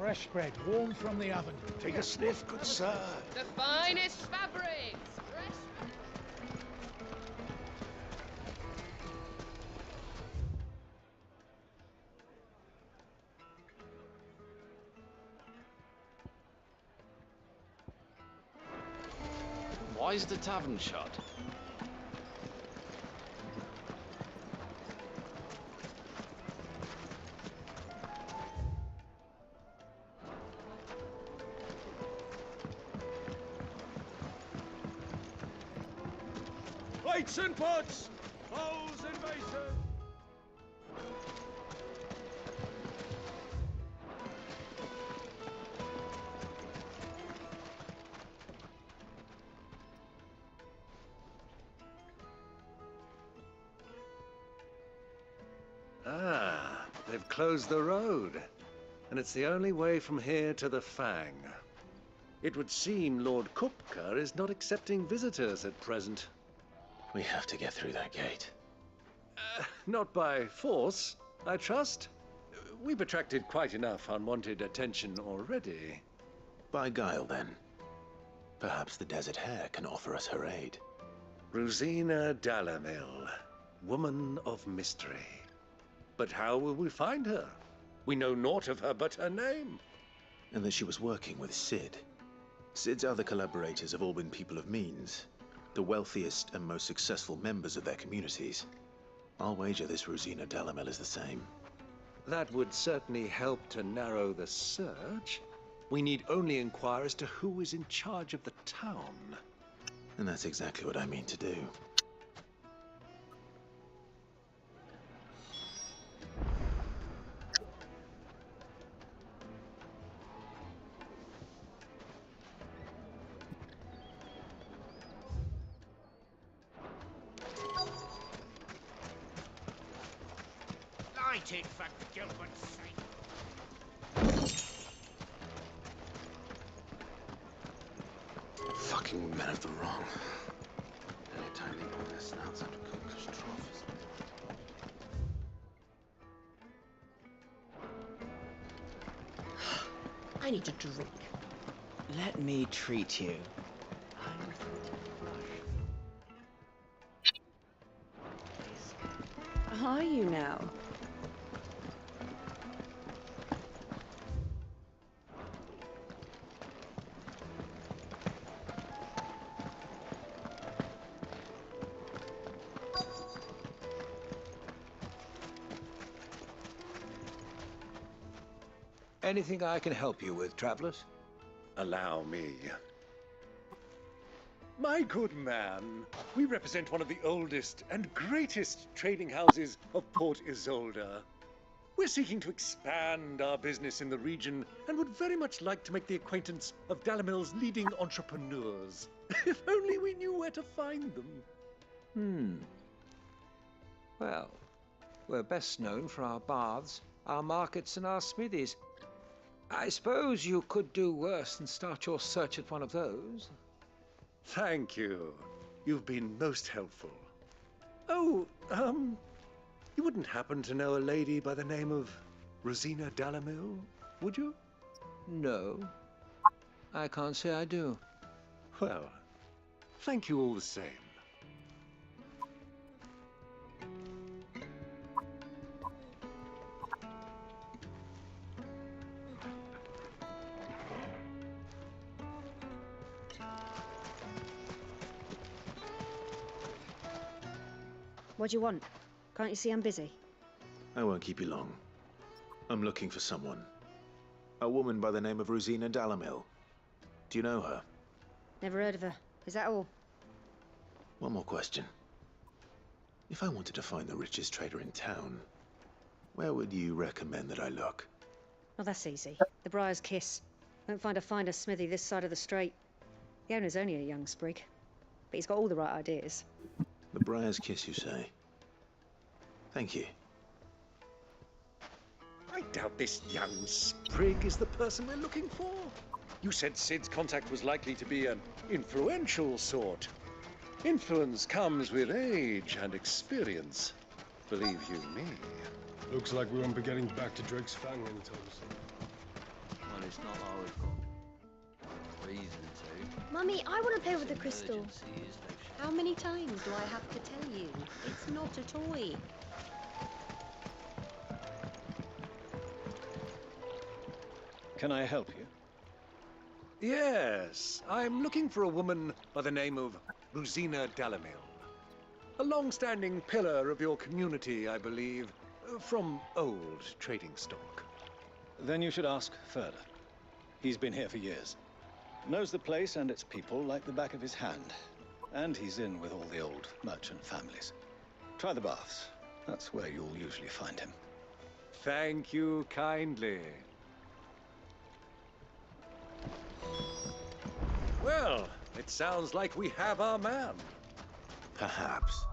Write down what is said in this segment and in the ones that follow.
Fresh bread, warm from the oven. Take a sniff, good sir. The finest fabrics. Fresh. Why is the tavern shut? Plates and pots! Bowls and basins! Ah, they've closed the road. And it's the only way from here to the Fang. It would seem Lord Kupka is not accepting visitors at present. We have to get through that gate. Not by force, I trust. We've attracted quite enough unwanted attention already. By guile, then. Perhaps the Desert Hare can offer us her aid. Rosina Dalamil, woman of mystery. But how will we find her? We know naught of her but her name. And that she was working with Sid. Sid's other collaborators have all been people of means, the wealthiest and most successful members of their communities. I'll wager this Rosina Dalamil is the same. That would certainly help to narrow the search. We need only inquire as to who is in charge of the town. And that's exactly what I mean to do. Light it, for Gilbert's sake. Fucking men of the wrong. Anytime they pull their snouts out of cookers' troughs. I need a drink. Let me treat you. Are you now? Anything I can help you with, travelers? Allow me. My good man, we represent one of the oldest and greatest trading houses of Port Isolde. We're seeking to expand our business in the region and would very much like to make the acquaintance of Dalamil's leading entrepreneurs. If only we knew where to find them. Well, we're best known for our baths, our markets, and our smithies. I suppose you could do worse than start your search at one of those. Thank you. You've been most helpful. Oh, you wouldn't happen to know a lady by the name of Rosina Dalamil, would you? No, I can't say I do. Well, thank you all the same. What do you want? Can't you see I'm busy? I won't keep you long. I'm looking for someone. A woman by the name of Rosina Dalamil. Do you know her? Never heard of her. Is that all? One more question. If I wanted to find the richest trader in town, where would you recommend that I look? Well, that's easy. The Briar's Kiss. Won't find a finer smithy this side of the strait. The owner's only a young sprig, but he's got all the right ideas. The Briar's Kiss, you say? Thank you. I doubt this young sprig is the person we're looking for. You said Sid's contact was likely to be an influential sort. Influence comes with age and experience. Believe you me. Looks like we won't be getting back to Drake's Fang anytime soon. Well, it's not like we've got reason to. Mummy, I want to play with the This crystal. emergency is no shame. How many times do I have to tell you? It's not a toy. Can I help you? Yes, I'm looking for a woman by the name of Rosina Dalamil. A long-standing pillar of your community, I believe, from old trading stock. Then you should ask further. He's been here for years. Knows the place and its people like the back of his hand. And he's in with all the old merchant families. Try the baths. That's where you'll usually find him. Thank you kindly. Well, it sounds like we have our man. Perhaps.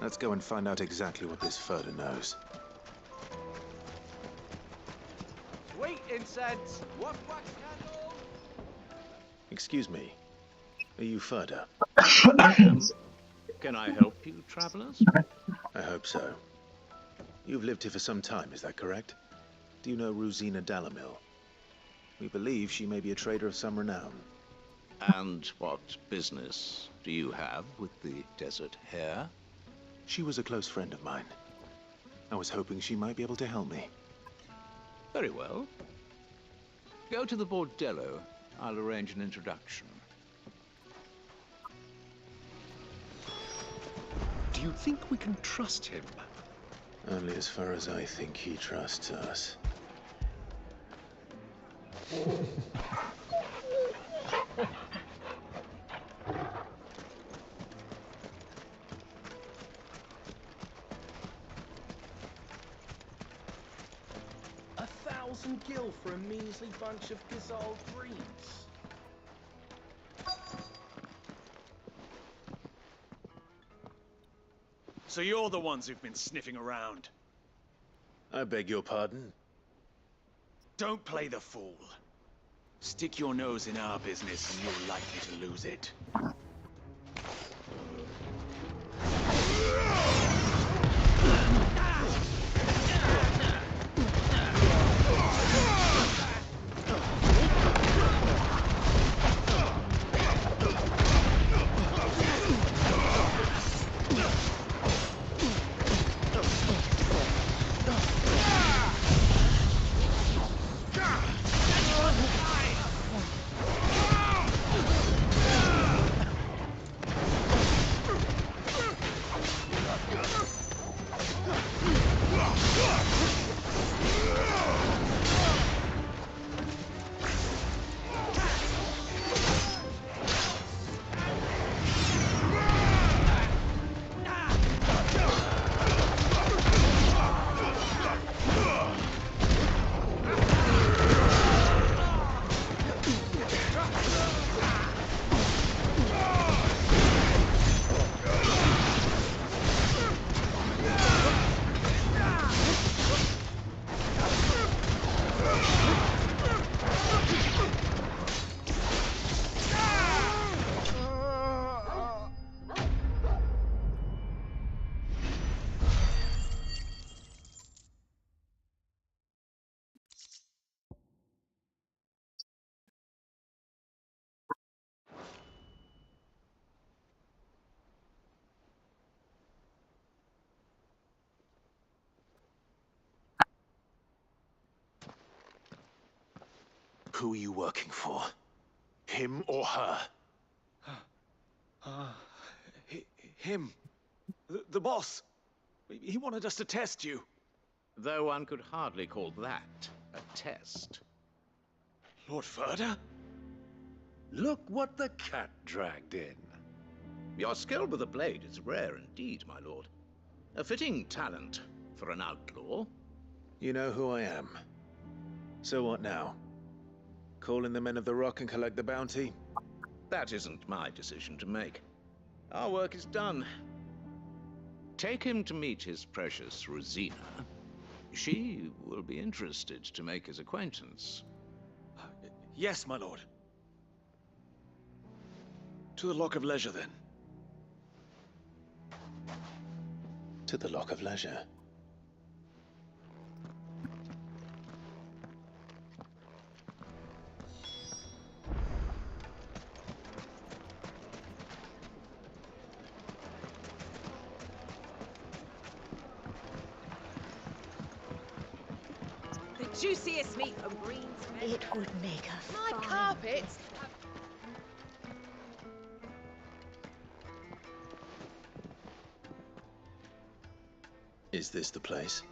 Let's go and find out exactly what this Furter knows. Sweet incense. What wax candle? Excuse me. Are you Furter? Can I help you, travelers? I hope so. You've lived here for some time, is that correct? Do you know Rosina Dalamil? We believe she may be a trader of some renown. And what business do you have with the desert hare? She was a close friend of mine. I was hoping she might be able to help me. Very well. Go to the bordello. I'll arrange an introduction. Do you think we can trust him? Only as far as I think he trusts us. $1,000 for a measly bunch of gazelle greens. So you're the ones who've been sniffing around. I beg your pardon? Don't play the fool. Stick your nose in our business and you're likely to lose it. Who are you working for? Him or her? Him. The boss. He wanted us to test you. Though one could hardly call that a test. Lord Ferda? Look what the cat dragged in. Your skill with the blade is rare indeed, my lord. A fitting talent for an outlaw. You know who I am. So what now? Call in the Men of the Rock and collect the bounty? That isn't my decision to make. Our work is done. Take him to meet his precious Rosina. She will be interested to make his acquaintance. Yes, my lord. To the Lock of Leisure, then. To the Lock of Leisure. The juiciest meat and greens. It would make a My fine... carpets. Is this the place?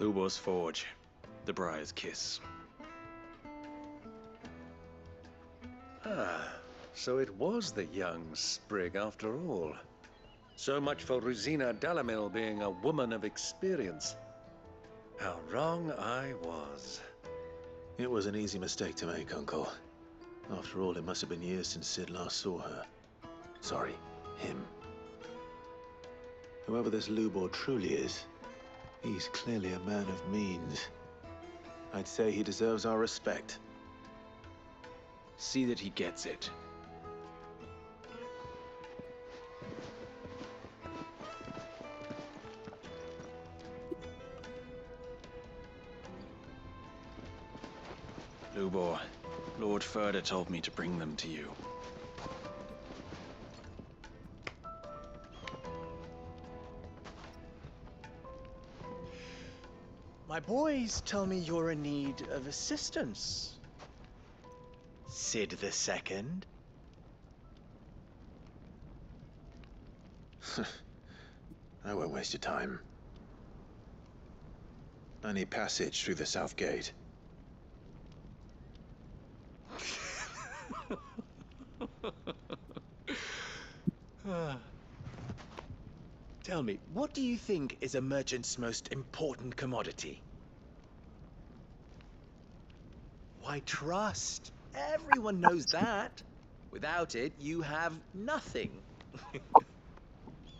Lubo's Forge. The Briar's Kiss. Ah, so it was the young sprig after all. So much for Rosina Dalamil being a woman of experience. How wrong I was. It was an easy mistake to make, Uncle. After all, it must have been years since Sid last saw her. Sorry, him. Whoever this Lubor truly is, he's clearly a man of means. I'd say he deserves our respect. See that he gets it. Lubor, Lord Ferda told me to bring them to you. My boys tell me you're in need of assistance. Sid the Second. I won't waste your time. I need passage through the south gate. Tell me, what do you think is a merchant's most important commodity? Why, trust. Everyone knows that. Without it, you have nothing.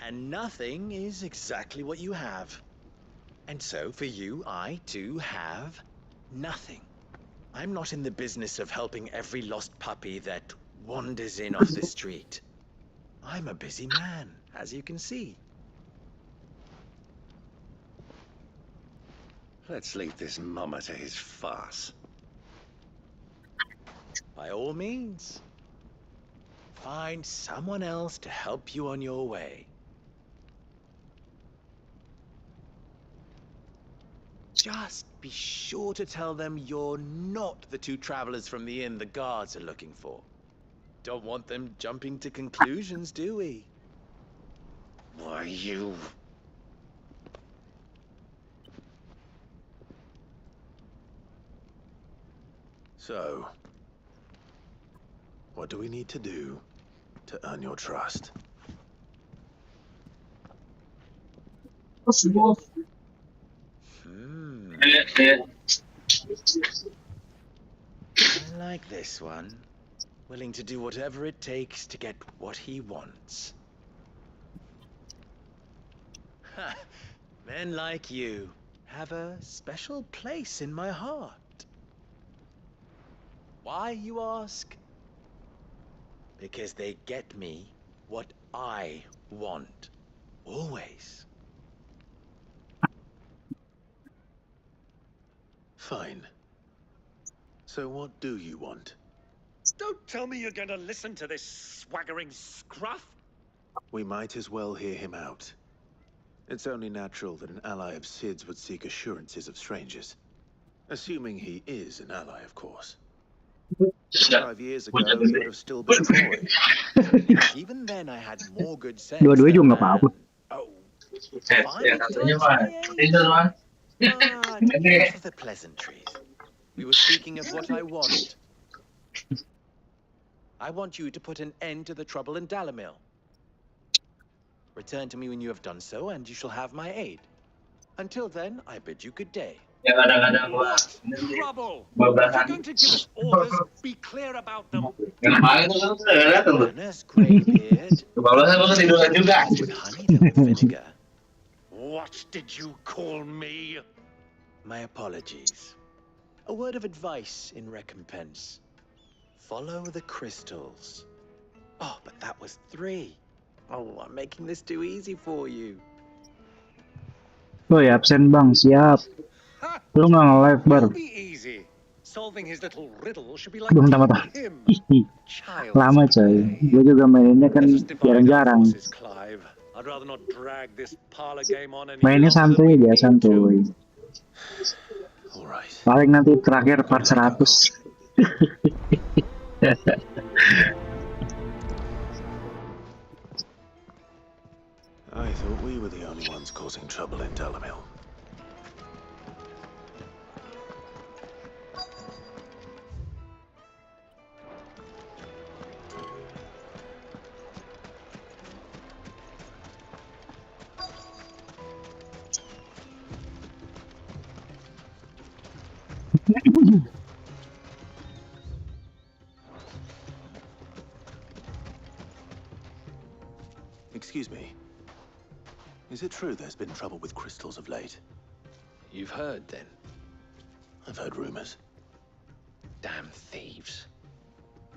And nothing is exactly what you have. And so, for you, I, too, have nothing. I'm not in the business of helping every lost puppy that wanders in off the street. I'm a busy man, as you can see. Let's leave this mummer to his farce. By all means. Find someone else to help you on your way. Just be sure to tell them you're not the two travelers from the inn the guards are looking for. Don't want them jumping to conclusions, do we? Why, you... So, what do we need to do to earn your trust? I like this one. Willing to do whatever it takes to get what he wants. Ha! Men like you have a special place in my heart. Why, you ask? Because they get me what I want. Always. Fine. So what do you want? Don't tell me you're going to listen to this swaggering scruff! We might as well hear him out. It's only natural that an ally of Sid's would seek assurances of strangers. Assuming he is an ally, of course. 5 years ago, he would have still been a boy. Even then, I had more good sense Dua-dua juga than nggak apa-apa. oh, 5 times my age. But enough of the pleasantries. We were speaking of what I want. I want you to put an end to the trouble in Dalamil. Return to me when you have done so, and you shall have my aid. Until then, I bid you good day. What trouble? If you're going to give us orders, be clear about them. Honest greybeard. With honey, though, with vinegar. What did you call me? My apologies. A word of advice in recompense. Follow the crystals. Oh, but that was 3. Oh, I'm making this too easy for you. Oh ya absen bang, siap. Lu nggak nge-live bar. It'll be easy. Solving his little riddle should be like Belum tamat. him. Lama coy. Gue juga mainnya kan jarang-jarang. Clive. I'd rather not drag this parlor game on any Mainnya santuy biasa santuy. Alright. Paling nanti terakhir part 100. I thought we were the only ones causing trouble in Dalamil. Excuse me. Is it true there's been trouble with crystals of late? You've heard, then? I've heard rumors. Damn thieves.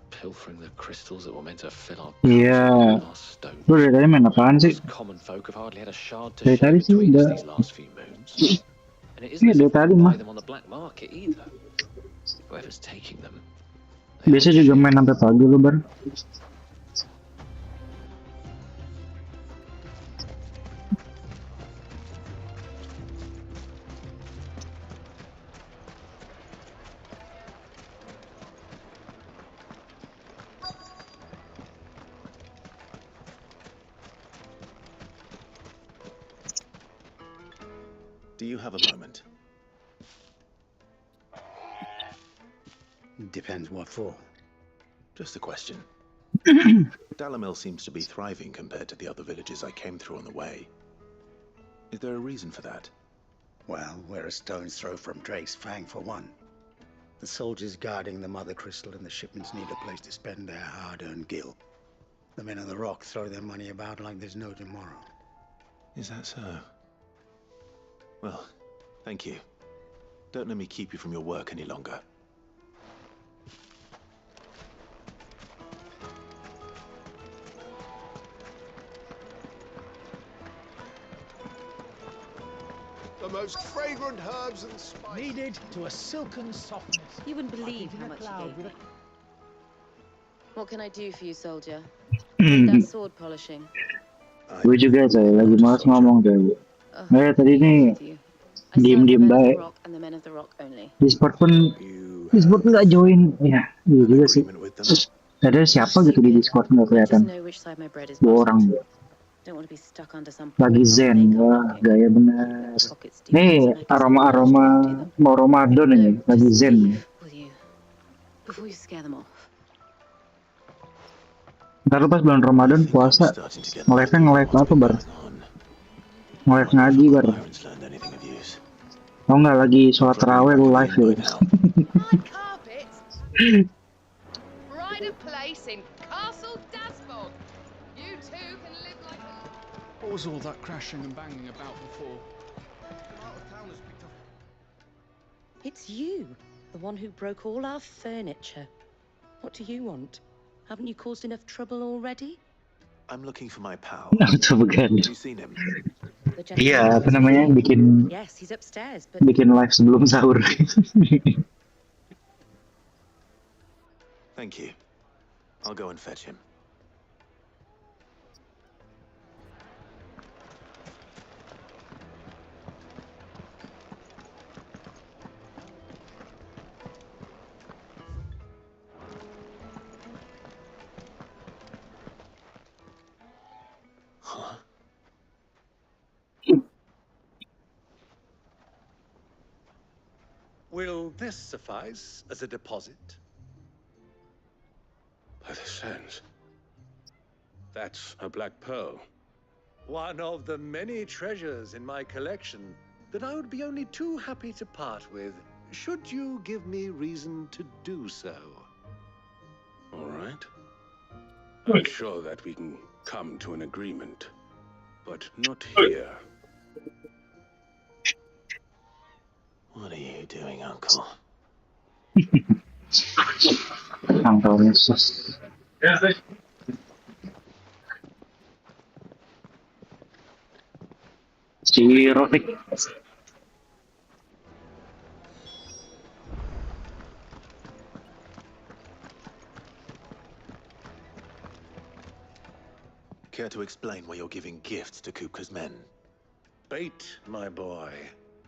Pilfering the crystals that were meant to fill our Iya. stones. Lu dari tadi main apaan sih? Common folk have hardly had a shard to Dari share tadi sih between us udah. these last few moons. And it isn't Iya as dari if we tadi can mah. buy them on the black market either. Whoever's taking them. Biasa juga main sampai pagi lu bar. Do you have a moment? Depends what for. Just a question. Dalamil seems to be thriving compared to the other villages I came through on the way. Is there a reason for that? Well, we're a stone's throw from Drake's Fang for one. The soldiers guarding the mother crystal and the shipments need a place to spend their hard-earned gil. The men of the rock throw their money about like there's no tomorrow. Is that so? Well, thank you. Don't let me keep you from your work any longer. The most fragrant herbs and spices. Needed to a silken softness. You wouldn't believe how much you gave me. What can I do for you, soldier? That sword polishing. Gue juga coy, lagi malas ngomong coy. Tadi nih diem baik. Discord pun nggak join, ya iya juga sih. Ada siapa gitu di Discord nggak kelihatan. 2 orang. Lagi zen, wah gaya bener. Nih aroma mau Ramadan ini, lagi zen. Ntar pas bulan Ramadan puasa, nge-live apa bar? Nge-live ngaji bar. Oh nggak lagi sholat tarawih lu live ya? Pride of place in Castle Dasbog. You two can live like a... What was all that crashing and banging about before? It's you, the one who broke all our furniture. What do you want? Haven't you caused enough trouble already? I'm looking for my pal. Have you seen him? Iya, apa namanya, bikin live sebelum sahur. Thank you. I'll go and fetch him. Will this suffice as a deposit? By the sands. That's a black pearl. One of the many treasures in my collection that I would be only too happy to part with, should you give me reason to do so. All right. I'm sure that we can come to an agreement, but not here. What are you doing, Uncle? Uncle sus. Cirotik. Care to explain why you're giving gifts to Kupka's men? Bait, my boy.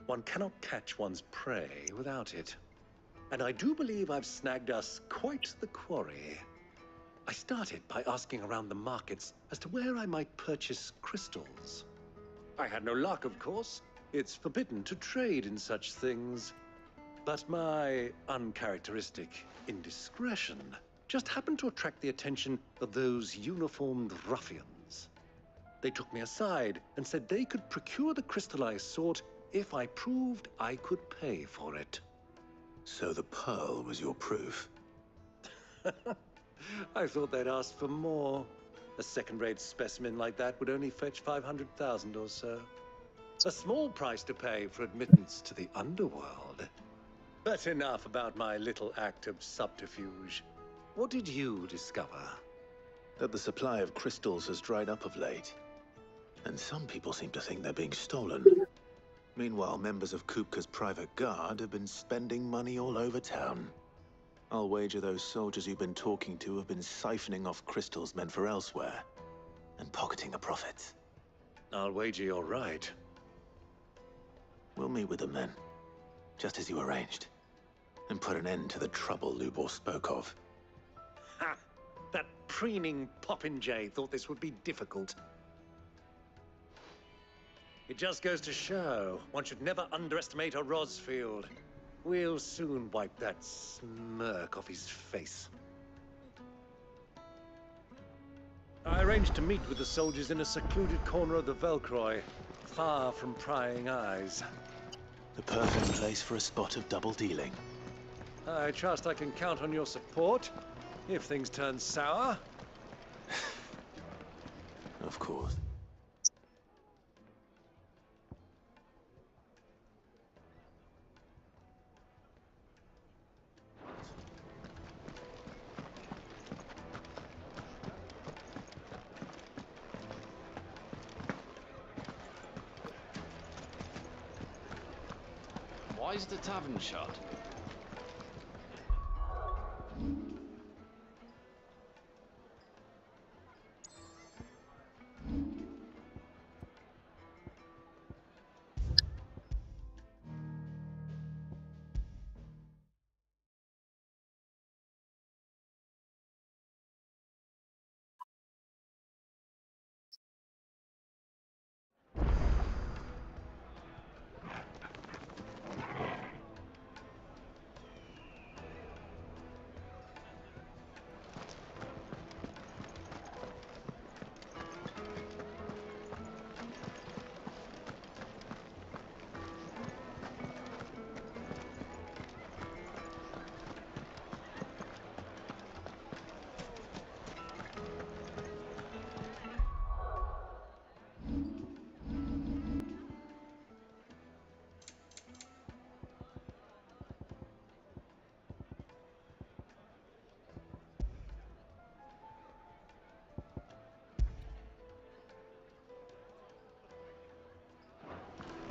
One cannot catch one's prey without it. And I do believe I've snagged us quite the quarry. I started by asking around the markets as to where I might purchase crystals. I had no luck, of course. It's forbidden to trade in such things. But my uncharacteristic indiscretion just happened to attract the attention of those uniformed ruffians. They took me aside and said they could procure the crystal I sought if I proved I could pay for it. So the pearl was your proof? I thought they'd ask for more. A second-rate specimen like that would only fetch 500,000 or so. A small price to pay for admittance to the underworld. But enough about my little act of subterfuge. What did you discover? That the supply of crystals has dried up of late. And some people seem to think they're being stolen. Meanwhile, members of Kupka's private guard have been spending money all over town. I'll wager those soldiers you've been talking to have been siphoning off crystals meant for elsewhere, and pocketing the profits. I'll wager you're right. We'll meet with them then, just as you arranged, and put an end to the trouble Lubor spoke of. Ha! That preening popinjay thought this would be difficult. It just goes to show, one should never underestimate a Rosfield. We'll soon wipe that smirk off his face. I arranged to meet with the soldiers in a secluded corner of the Velcroy, far from prying eyes. The perfect place for a spot of double dealing. I trust I can count on your support, if things turn sour. Of course. Why is the tavern shut?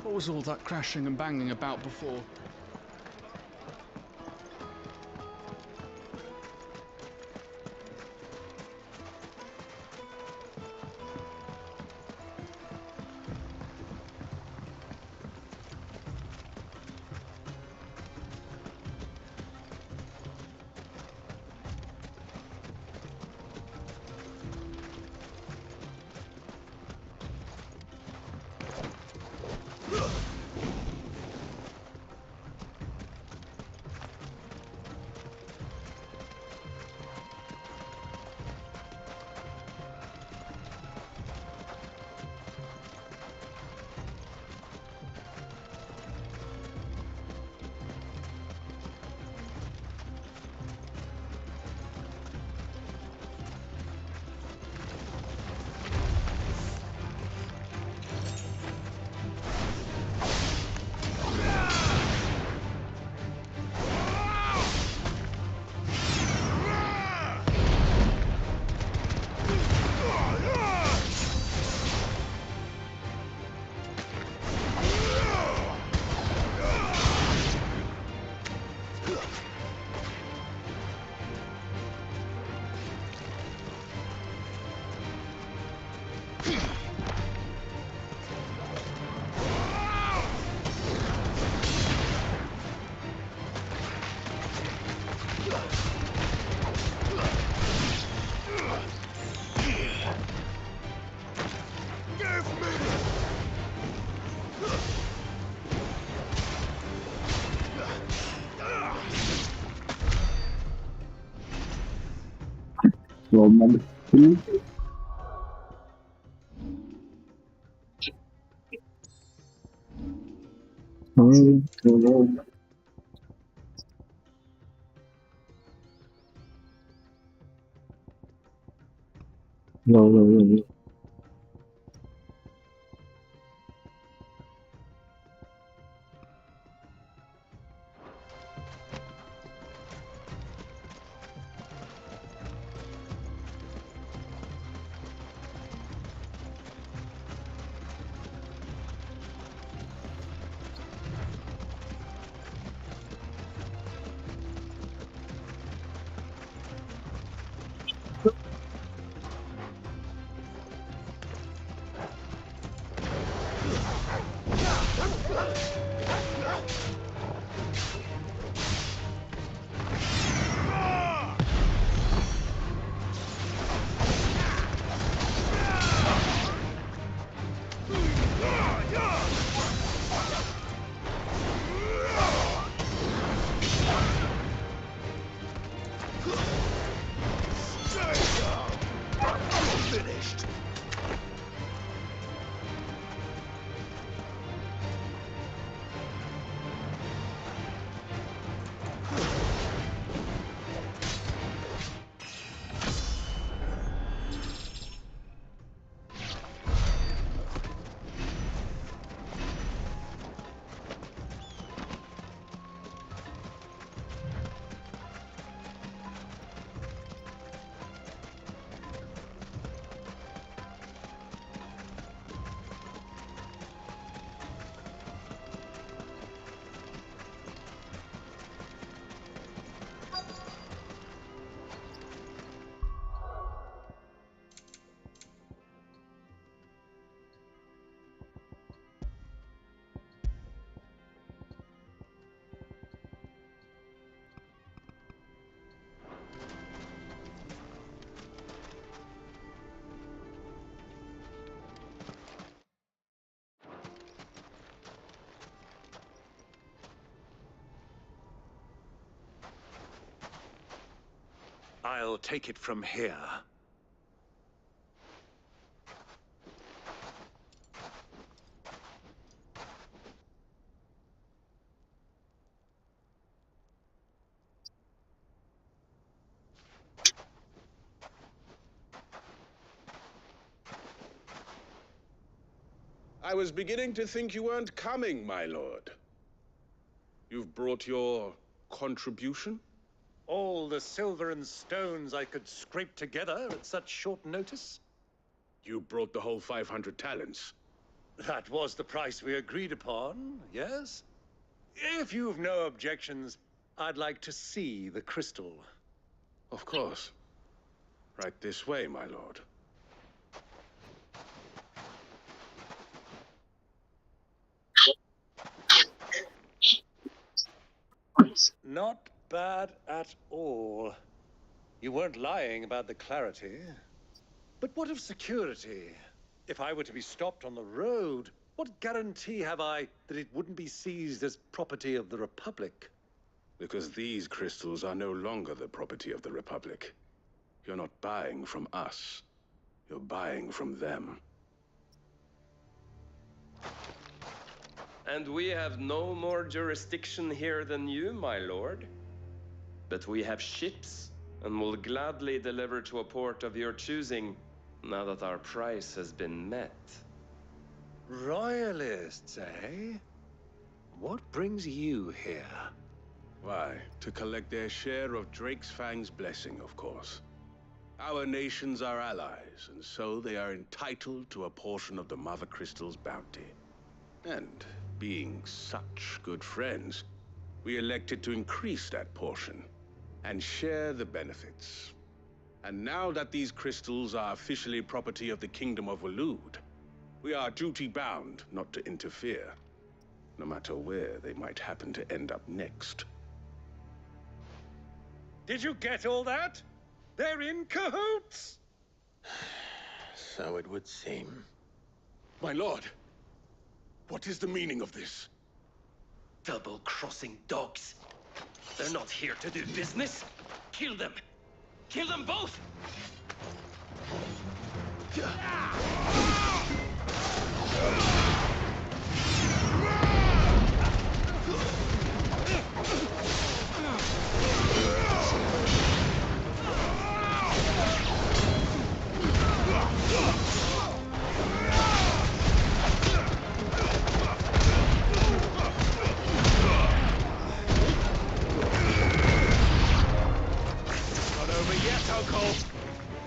What was all that crashing and banging about before? Roman. No. Finished. I'll take it from here. I was beginning to think you weren't coming, my lord. You've brought your contribution? All the silver and stones I could scrape together at such short notice? You brought the whole 500 talents. That was the price we agreed upon, yes? If you've no objections, I'd like to see the crystal. Of course. Right this way, my lord. Not bad at all. You weren't lying about the clarity. But what of security? If I were to be stopped on the road, what guarantee have I that it wouldn't be seized as property of the Republic? Because these crystals are no longer the property of the Republic. You're not buying from us. You're buying from them. And we have no more jurisdiction here than you, my lord. But we have ships, and will gladly deliver to a port of your choosing, now that our price has been met. Royalists, eh? What brings you here? Why, to collect their share of Drake's Fang's blessing, of course. Our nations are allies, and so they are entitled to a portion of the Mother Crystal's bounty. And being such good friends, we elected to increase that portion and share the benefits. And now that these crystals are officially property of the Kingdom of Waloed, we are duty-bound not to interfere, no matter where they might happen to end up next. Did you get all that? They're in cahoots! So it would seem. My lord, what is the meaning of this? Double-crossing dogs. They're not here to do business. Kill them. Kill them both!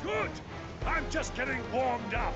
Good! I'm just getting warmed up.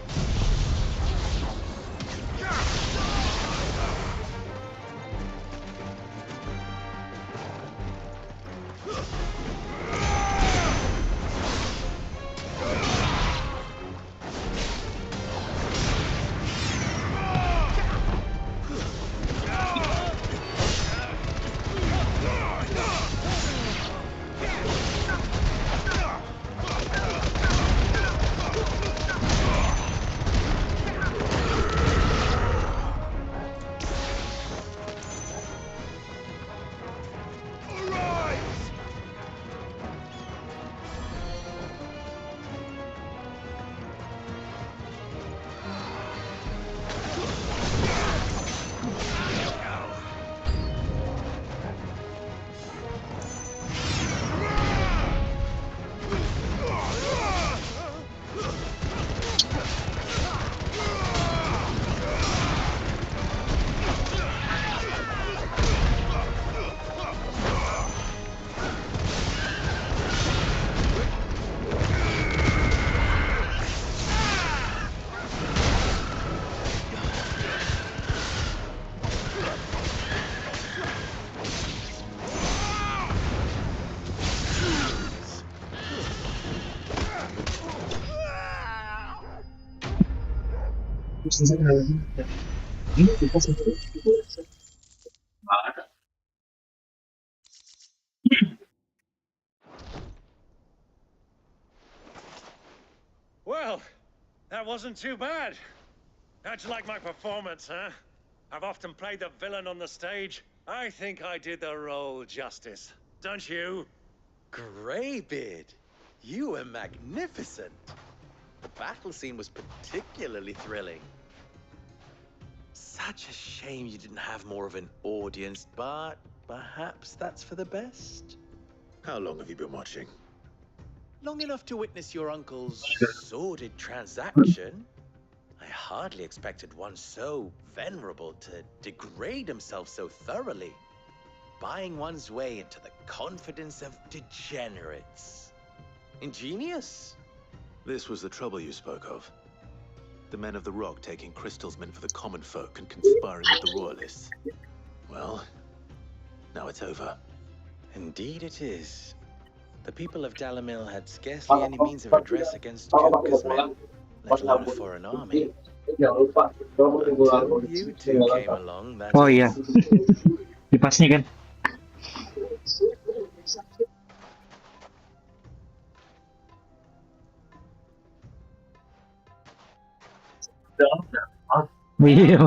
Well, that wasn't too bad. How'd you like my performance, huh? I've often played the villain on the stage. I think I did the role justice. Don't you? Greybeard, you were magnificent. The battle scene was particularly thrilling. Such a shame you didn't have more of an audience, but perhaps that's for the best. How long have you been watching? Long enough to witness your uncle's sordid transaction. I hardly expected one so venerable to degrade himself so thoroughly, buying one's way into the confidence of degenerates. Ingenious. This was the trouble you spoke of. The men of the Rock taking crystals meant for the common folk and conspiring with the royalists. Well, now it's over. Indeed it is. The people of Dalamil had scarcely any means of redress against Joker's men, let alone a foreign army. Until you two came along, that Oh is. iya, dipasnya kan. Iya,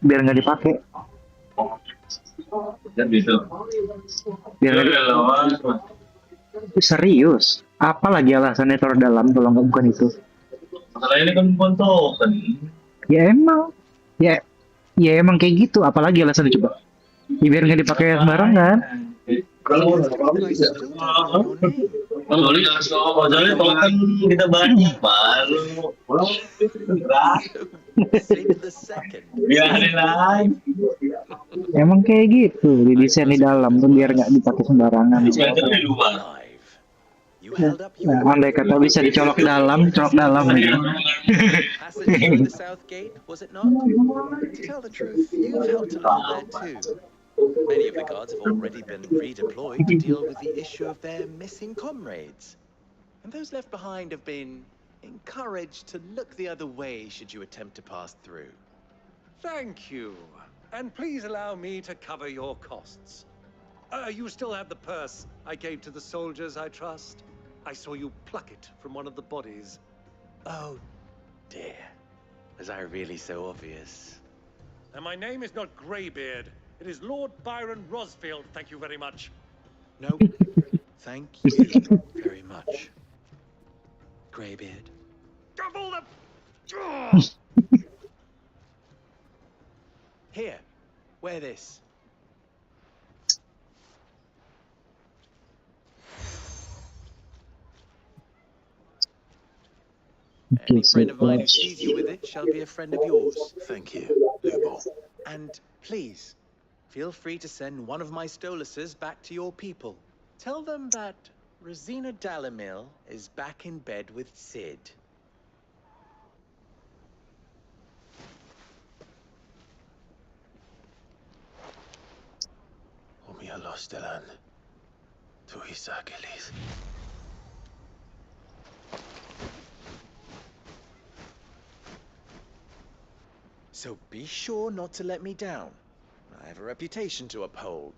biar nggak dipakai. Serius? Apa lagi alasannya taruh dalam kalau nggak bukan itu? Masalahnya ini kan bukan token. Ya emang kayak gitu. Apalagi alasannya coba? Ya, biar nggak dipakai sembarangan. Kalau jangan suka soalnya token kita banyak baru. Biarin aja. Emang kayak gitu, didesain di dalam tuh biar nggak dipakai sembarangan. Nah, andai kata bisa dicolok dalam gitu. Many of the guards have already been redeployed to deal with the issue of their missing comrades. And those left behind have been encouraged to look the other way should you attempt to pass through. Thank you. And please allow me to cover your costs. You still have the purse I gave to the soldiers, I trust? I saw you pluck it from one of the bodies. Oh, dear. Was I really so obvious? And my name is not Greybeard. It is Lord Byron Rosfield, thank you very much. No, thank you very much, Greybeard. Double the... Here, wear this. Any friend of mine who sees you with it shall be a friend of yours. Thank you, Lubo. And please, feel free to send one of my Stoluses back to your people. Tell them that Rosina Dalamil is back in bed with Sid. Umia lostelan. Tuisa gelis. So be sure not to let me down. I have a reputation to uphold.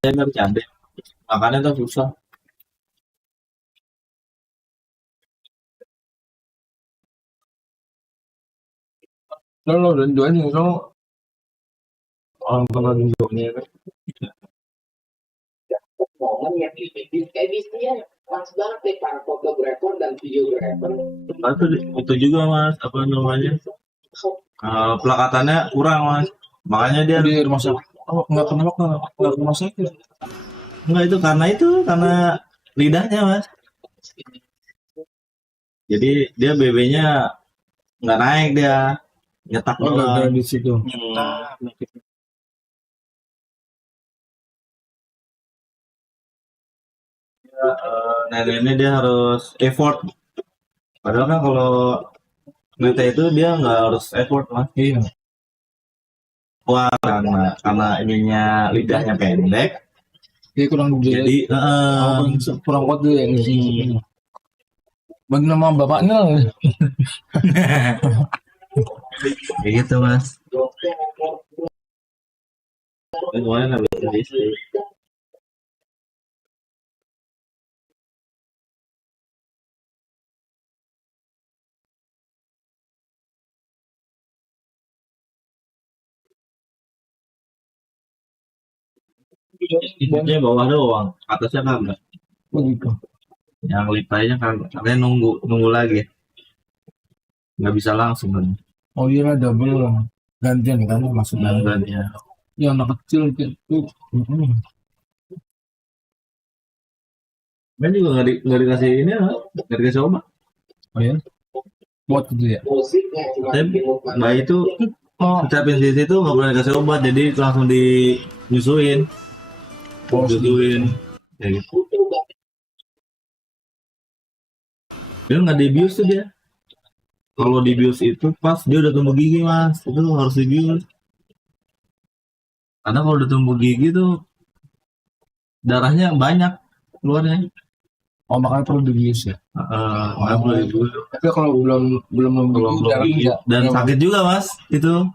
Dia nggak bercanda. Makanya tuh susah. Lo định đuổi những số con là ví dụ như vậy. Itu juga mas, apa namanya? Pelakatannya kurang mas, makanya dia di rumah sakit. Oh, nggak ke rumah sakit. Enggak itu karena lidahnya mas. Jadi dia BB-nya nggak naik dia, nyetak doang di situ. Neneknya dia harus effort. Padahal kan kalau nete itu dia nggak harus effort mas. Iya. Wah, karena ininya lidahnya pendek. Dia kurang jadi kurang kuat dia yang sini. Bagi nama bapaknya. Kayak gitu mas. Kemarin habis istri. Ibunya bawah doang, atasnya kagak. Begitu. Yang lipanya kan, katanya nunggu lagi. Nggak bisa langsung kan. Oh iya double gantian kan maksudnya. Gantian. Ya anak kecil itu. Main juga nggak dikasih ini lah, nggak dikasih obat. Oh ya? Buat gitu ya? Tapi mbak itu ucapin di situ nggak boleh dikasih obat, jadi langsung dinyusuin. Nyusuin. Ya gitu. Dia nggak dibius tuh dia. Kalau dibius itu pas dia udah tumbuh gigi mas, itu harus dibius. Karena kalau udah tumbuh gigi tuh darahnya banyak keluarnya. Oh, makanya perlu dibius ya. Makanya perlu dibius. Tapi kalau belum gigi dan sakit juga Mas itu.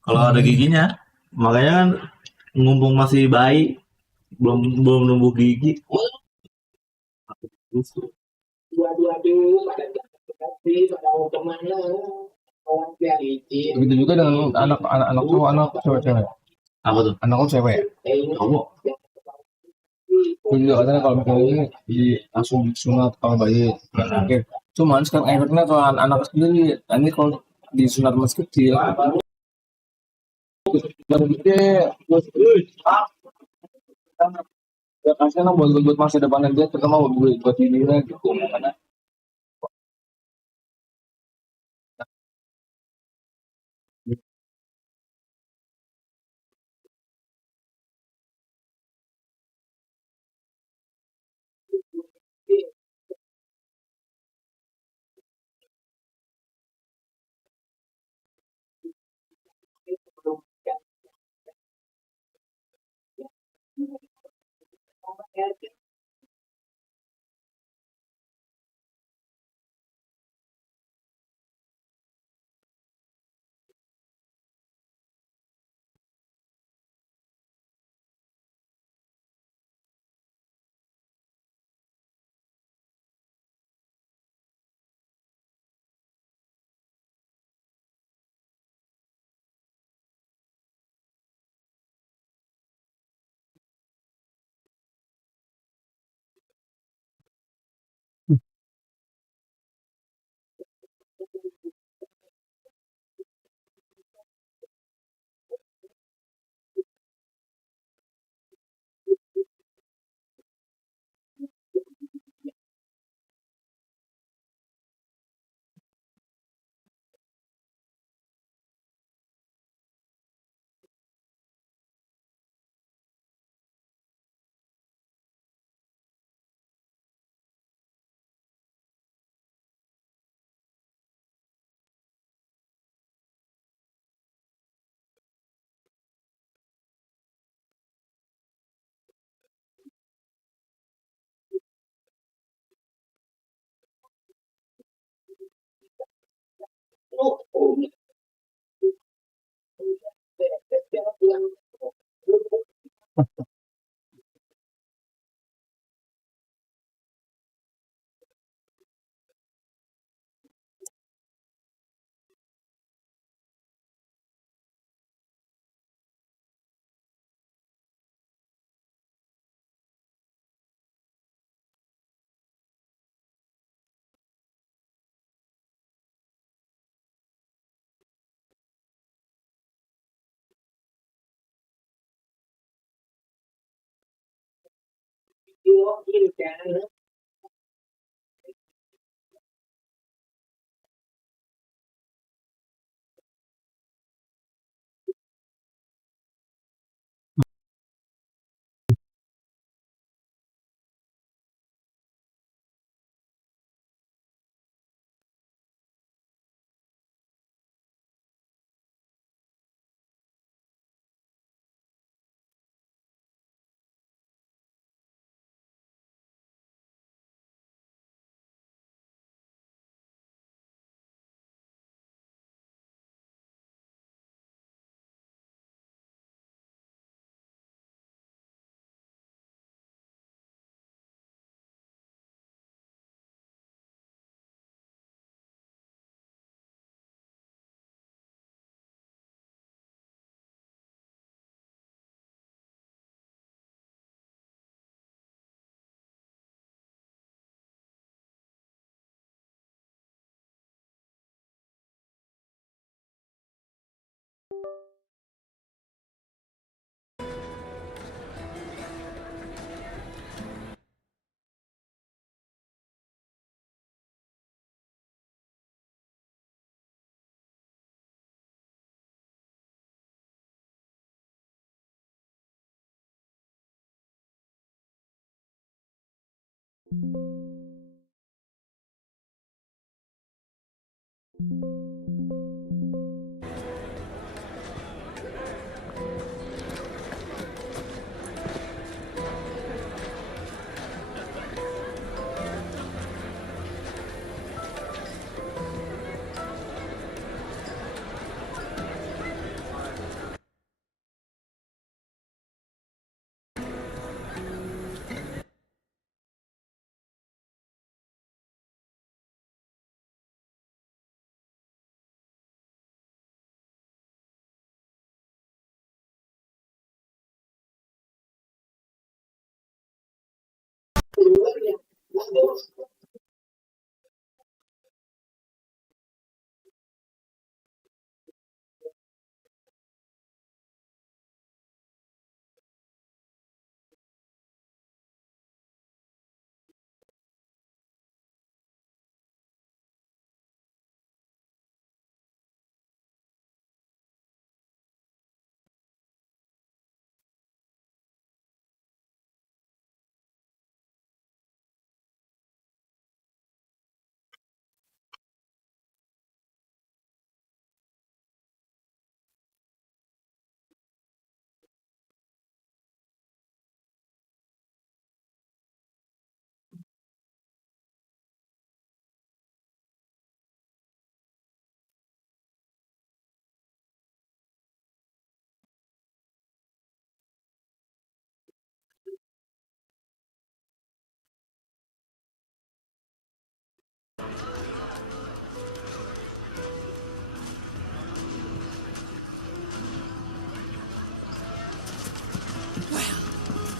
Kalau ada giginya, makanya kan ngumpung masih bayi, belum numbuh gigi. Begitu juga dengan anak cowok, anak cewek. Apa tuh? Anak cewek. Cowok. Itu juga katanya kalau misalnya ini langsung disunat kalau bayi sakit. Cuman sekarang efeknya kalau anak sendiri, nanti kalau disunat masih kecil. Baru gede, ya kasihan buat masa depan dia, terutama buat dirinya gitu. Karena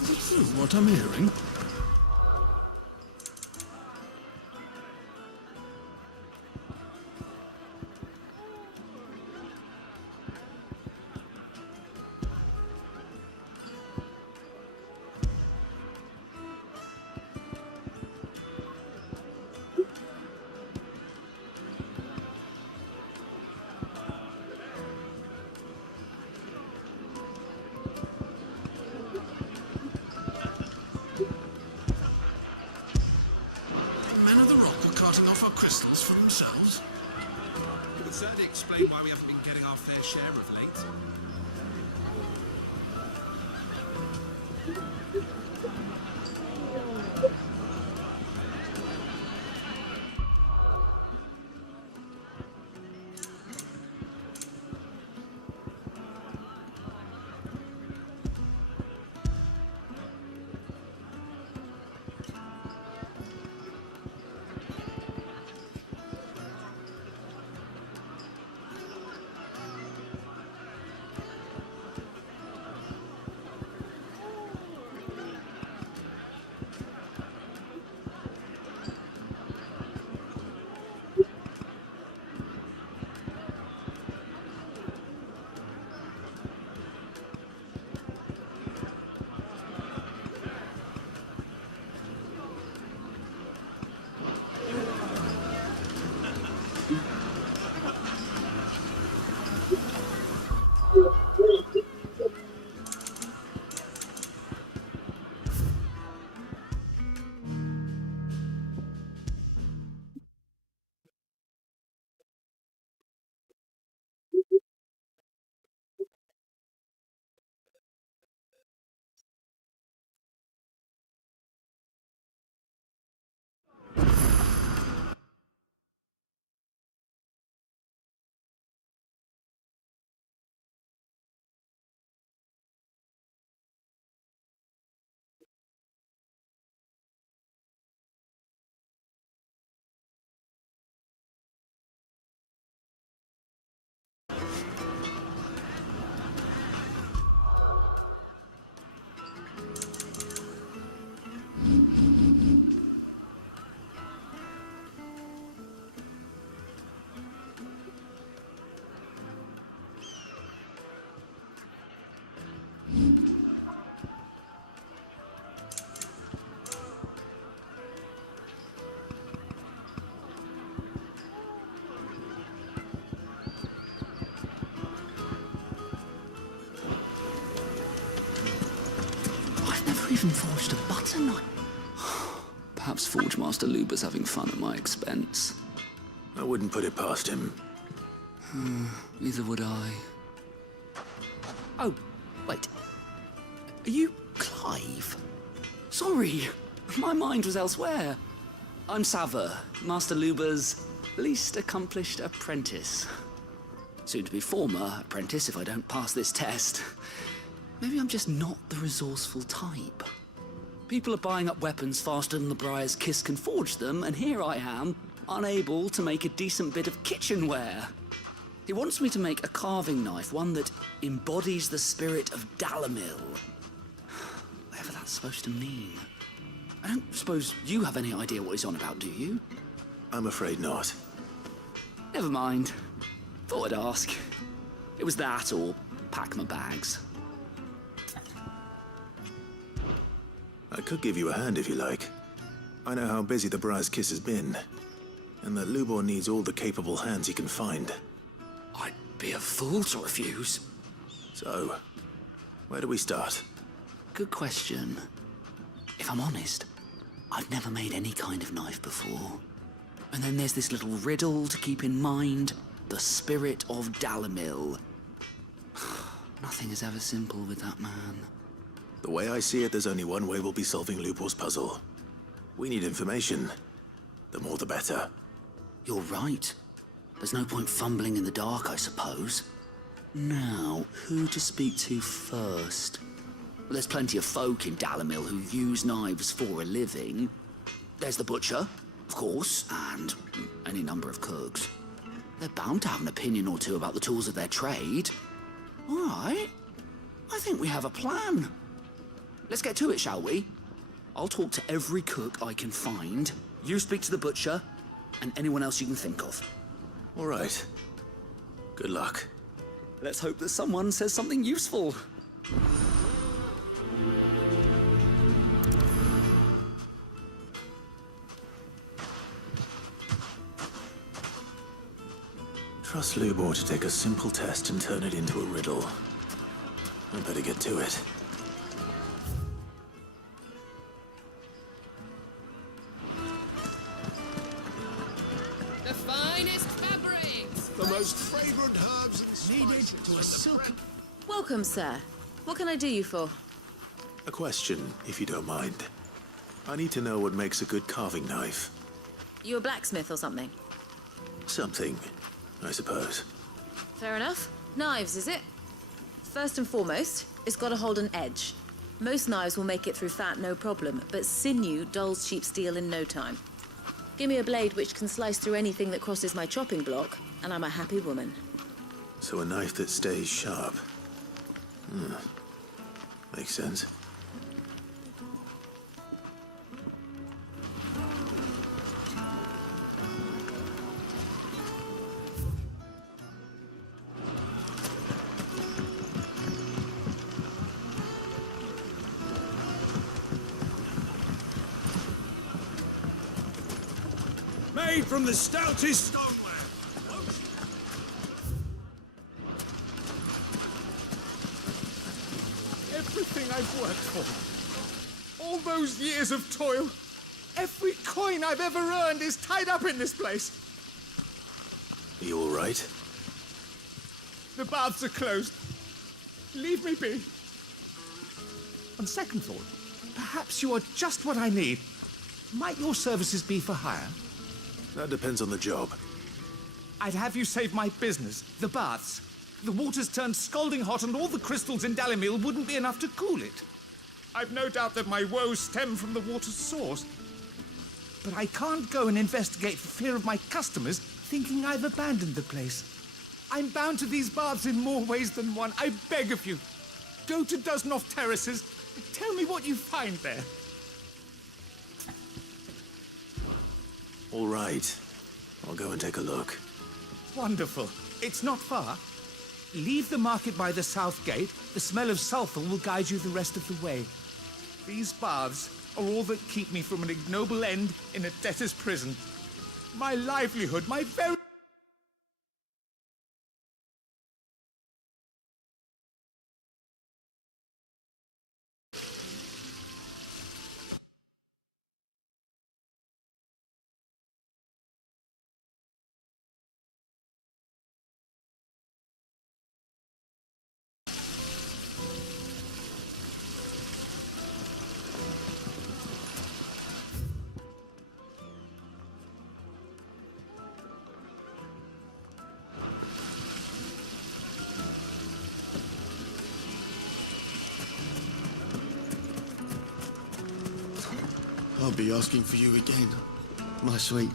This is what I'm hearing. Off our crystals for themselves? It would certainly explain why we haven't been getting our fair share of late. Even forged a butter knife. Perhaps Forge Master Luba's having fun at my expense. I wouldn't put it past him. Neither would I. Oh, wait. Are you Clive? Sorry, my mind was elsewhere. I'm Sava, Master Luba's least accomplished apprentice. Soon to be former apprentice if I don't pass this test. Maybe I'm just not the resourceful type. People are buying up weapons faster than the Briar's Kiss can forge them, and here I am, unable to make a decent bit of kitchenware. He wants me to make a carving knife, one that embodies the spirit of Dalamil. Whatever that's supposed to mean. I don't suppose you have any idea what he's on about, do you? I'm afraid not. Never mind. Thought I'd ask. It was that or pack my bags. I could give you a hand if you like. I know how busy the Briar's Kiss has been, and that Lubor needs all the capable hands he can find. I'd be a fool to refuse. So, where do we start? Good question. If I'm honest, I've never made any kind of knife before. And then there's this little riddle to keep in mind. The spirit of Dalamil. Nothing is ever simple with that man. The way I see it, there's only one way we'll be solving Lubor's puzzle. We need information. The more the better. You're right. There's no point fumbling in the dark, I suppose. Now, who to speak to first? Well, there's plenty of folk in Dalamil who use knives for a living. There's the butcher, of course, and any number of cooks. They're bound to have an opinion or two about the tools of their trade. All right. I think we have a plan. Let's get to it, shall we? I'll talk to every cook I can find. You speak to the butcher, and anyone else you can think of. All right. Good luck. Let's hope that someone says something useful. Trust Lubor to take a simple test and turn it into a riddle. I better get to it. The finest fabrics! The most fragrant herbs and spices Needed to a silk. Welcome, sir. What can I do you for? A question, if you don't mind. I need to know what makes a good carving knife. You a blacksmith or something? Something, I suppose. Fair enough. Knives, is it? First and foremost, it's got to hold an edge. Most knives will make it through fat, no problem, but sinew dulls cheap steel in no time. Give me a blade which can slice through anything that crosses my chopping block, and I'm a happy woman. So a knife that stays sharp. Makes sense. Made from the stoutest stoneware. Everything I've worked for, all those years of toil, every coin I've ever earned is tied up in this place. Are you all right? The baths are closed. Leave me be. On second thought, perhaps you are just what I need. Might your services be for hire? That depends on the job. I'd have you save my business, the baths. The water's turned scalding hot and all the crystals in Dalamil wouldn't be enough to cool it. I've no doubt that my woes stem from the water's source. But I can't go and investigate for fear of my customers thinking I've abandoned the place. I'm bound to these baths in more ways than one. I beg of you. Go to Dusnoff Terraces. Tell me what you find there. All right. I'll go and take a look. Wonderful. It's not far. Leave the market by the south gate. The smell of sulphur will guide you the rest of the way. These baths are all that keep me from an ignoble end in a debtor's prison. My livelihood, my very... I'll be asking for you again, my sweet.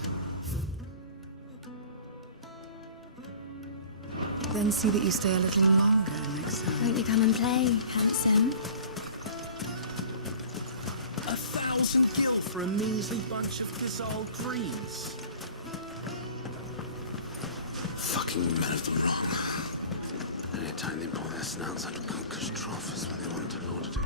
Then see that you stay a little longer next time. Won't you come and play, handsome? 1,000 1,000 gil for a measly bunch of dissolved greens. Fucking men of the wrong. Anytime they pour their snouts out of cookers trough is when they want to lord it.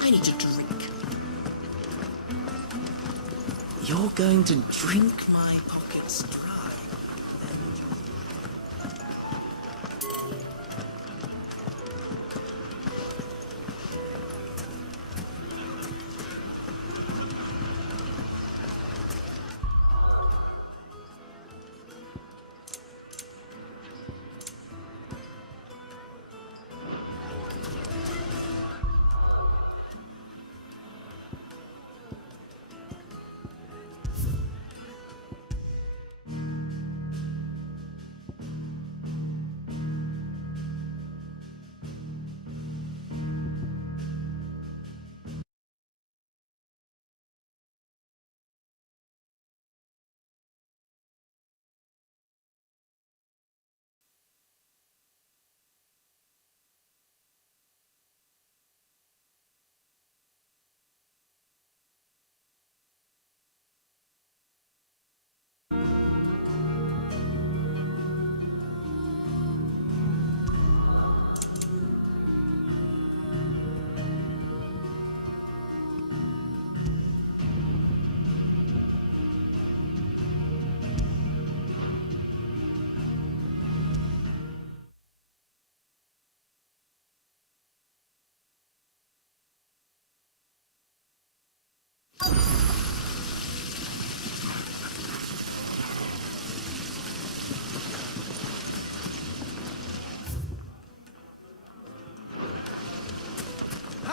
I need a drink. You're going to drink my pockets dry.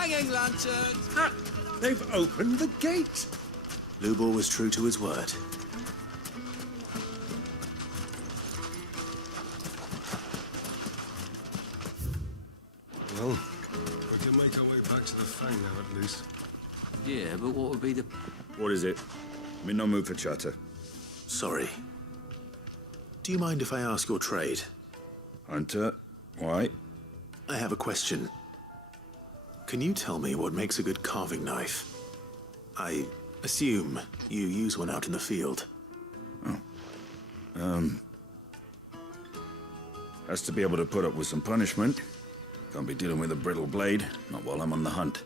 Hanging lanterns! Ah, they've opened the gate! Lubor was true to his word. Well, we can make our way back to the Fang now, at least. Yeah, but what would be the... What is it? I'm in no mood for chatter. Sorry. Do you mind if I ask your trade? Hunter, why? I have a question. Can you tell me what makes a good carving knife? I assume you use one out in the field. Has to be able to put up with some punishment. Can't be dealing with a brittle blade, not while I'm on the hunt.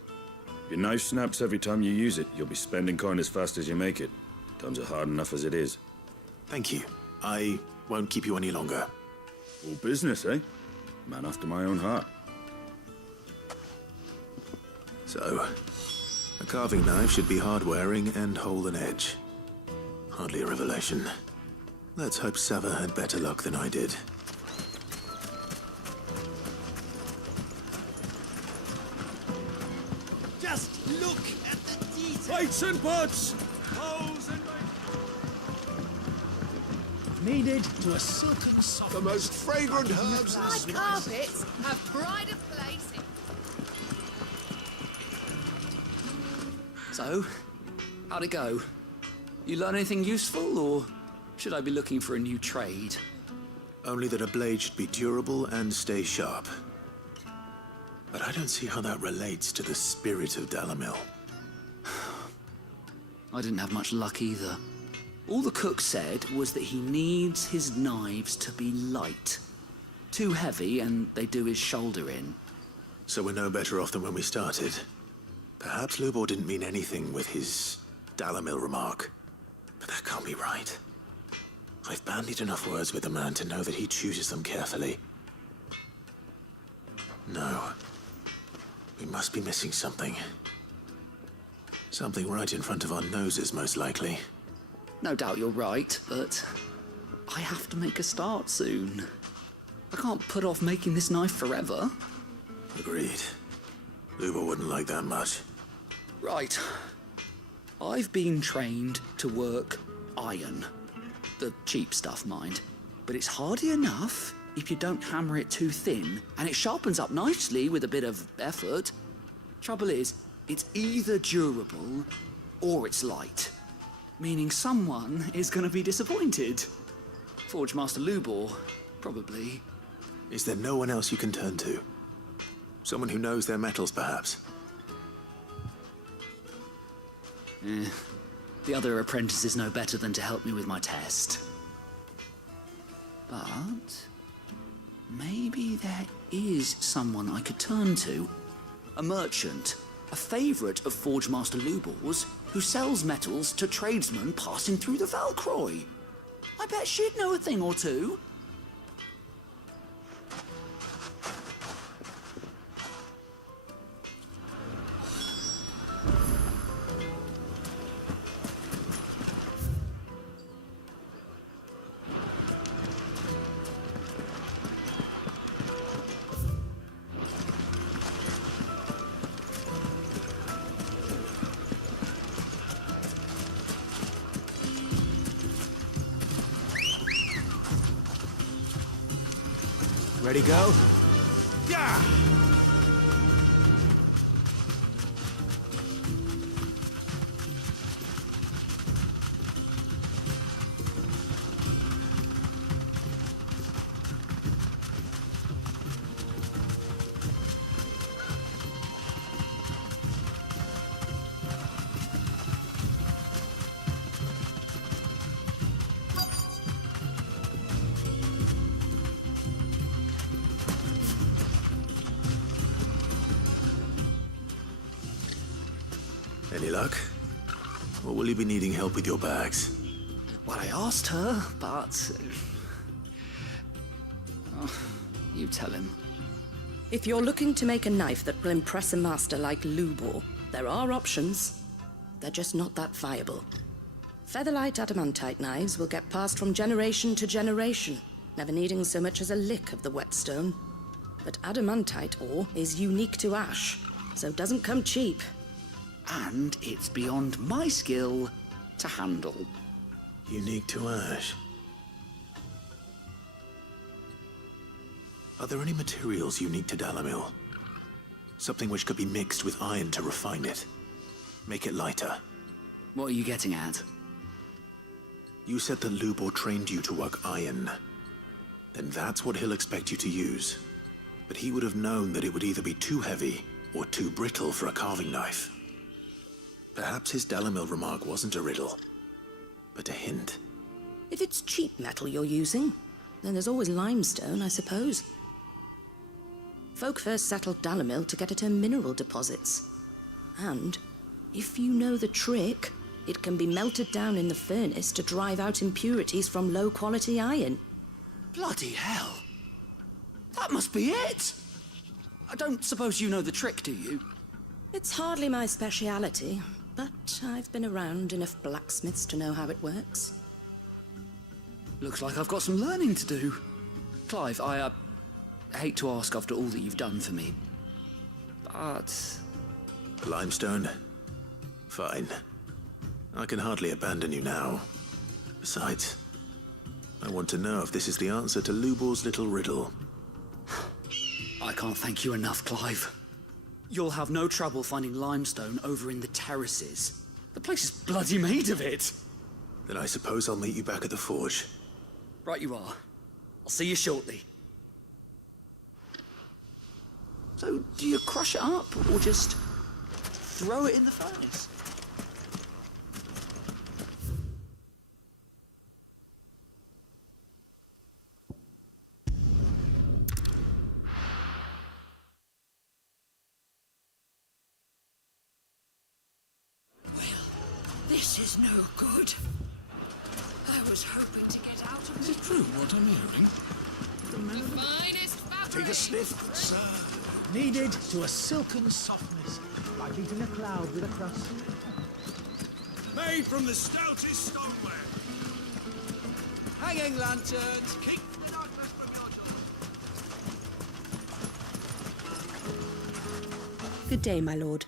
If your knife snaps every time you use it, you'll be spending coin as fast as you make it. Times are hard enough as it is. Thank you. I won't keep you any longer. All business, eh? Man after my own heart. So, a carving knife should be hard-wearing and hold an edge. Hardly a revelation. Let's hope Sava had better luck than I did. Just look at the detail! Plates and pots! Holes and... Kneaded to a silken softness. The most fragrant herbs and My spices. carpets have pride of place in... So, how'd it go? You learn anything useful, or should I be looking for a new trade? Only that a blade should be durable and stay sharp. But I don't see how that relates to the spirit of Dalamil. I didn't have much luck either. All the cook said was that he needs his knives to be light. Too heavy and they do his shoulder in. So we're no better off than when we started. Perhaps Lubor didn't mean anything with his Dalamil remark. But that can't be right. I've bandied enough words with the man to know that he chooses them carefully. No. We must be missing something. Something right in front of our noses, most likely. No doubt you're right, but I have to make a start soon. I can't put off making this knife forever. Agreed. Luba wouldn't like that much. Right. I've been trained to work iron. The cheap stuff, mind. But it's hardy enough if you don't hammer it too thin, and it sharpens up nicely with a bit of effort. Trouble is, it's either durable or it's light. Meaning someone is going to be disappointed. Forge Master Lubor, probably. Is there no one else you can turn to? Someone who knows their metals, perhaps? The other apprentices know better than to help me with my test. But maybe there is someone I could turn to. A merchant, a favourite of Forge Master Lubor's, who sells metals to tradesmen passing through the Valcroy. I bet she'd know a thing or two. Ready, go? Yeah! Any luck? Or will you be needing help with your bags? Well, I asked her, but... Oh, you tell him. If you're looking to make a knife that will impress a master like Lubor, there are options. They're just not that viable. Featherlight adamantite knives will get passed from generation to generation, never needing so much as a lick of the whetstone. But adamantite ore is unique to ash, so doesn't come cheap. And it's beyond my skill to handle. Unique to ash. Are there any materials unique to Dalamil? Something which could be mixed with iron to refine it. Make it lighter. What are you getting at? You said that Lubor trained you to work iron. Then that's what he'll expect you to use. But he would have known that it would either be too heavy or too brittle for a carving knife. Perhaps his Dalamil remark wasn't a riddle, but a hint. If it's cheap metal you're using, then there's always limestone, I suppose. Folk first settled Dalamil to get at her mineral deposits. And, if you know the trick, it can be melted down in the furnace to drive out impurities from low-quality iron. Bloody hell! That must be it! I don't suppose you know the trick, do you? It's hardly my speciality, but I've been around enough blacksmiths to know how it works. Looks like I've got some learning to do. Clive, I hate to ask after all that you've done for me, but... Limestone? Fine. I can hardly abandon you now. Besides, I want to know if this is the answer to Lubor's little riddle. I can't thank you enough, Clive. You'll have no trouble finding limestone over in the terraces. The place is bloody made of it. Then I suppose I'll meet you back at the forge. Right you are. I'll see you shortly. So, do you crush it up, or just throw it in the furnace? This is no good. I was hoping to get out of Is it true what I'm hearing? The finest fabric. Take a sniff, good sir. Kneaded to a silken softness, like eating a cloud with a crust. Made from the stoutest stoneware. Hanging lanterns. Keep the darkness from your children. Good day, my lord.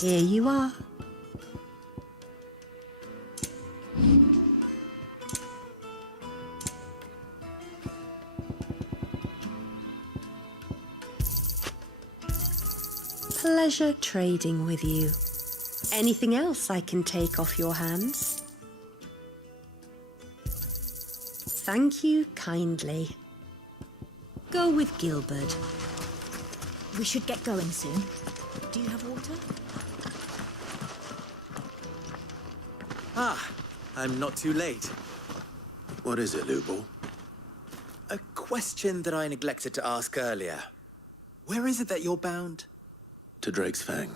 Here you are. Pleasure trading with you. Anything else I can take off your hands? Thank you kindly. Go with Gilbert. We should get going soon. Do you have water? Ah, I'm not too late. What is it, Lubo? A question that I neglected to ask earlier. Where is it that you're bound? To Drake's Fang.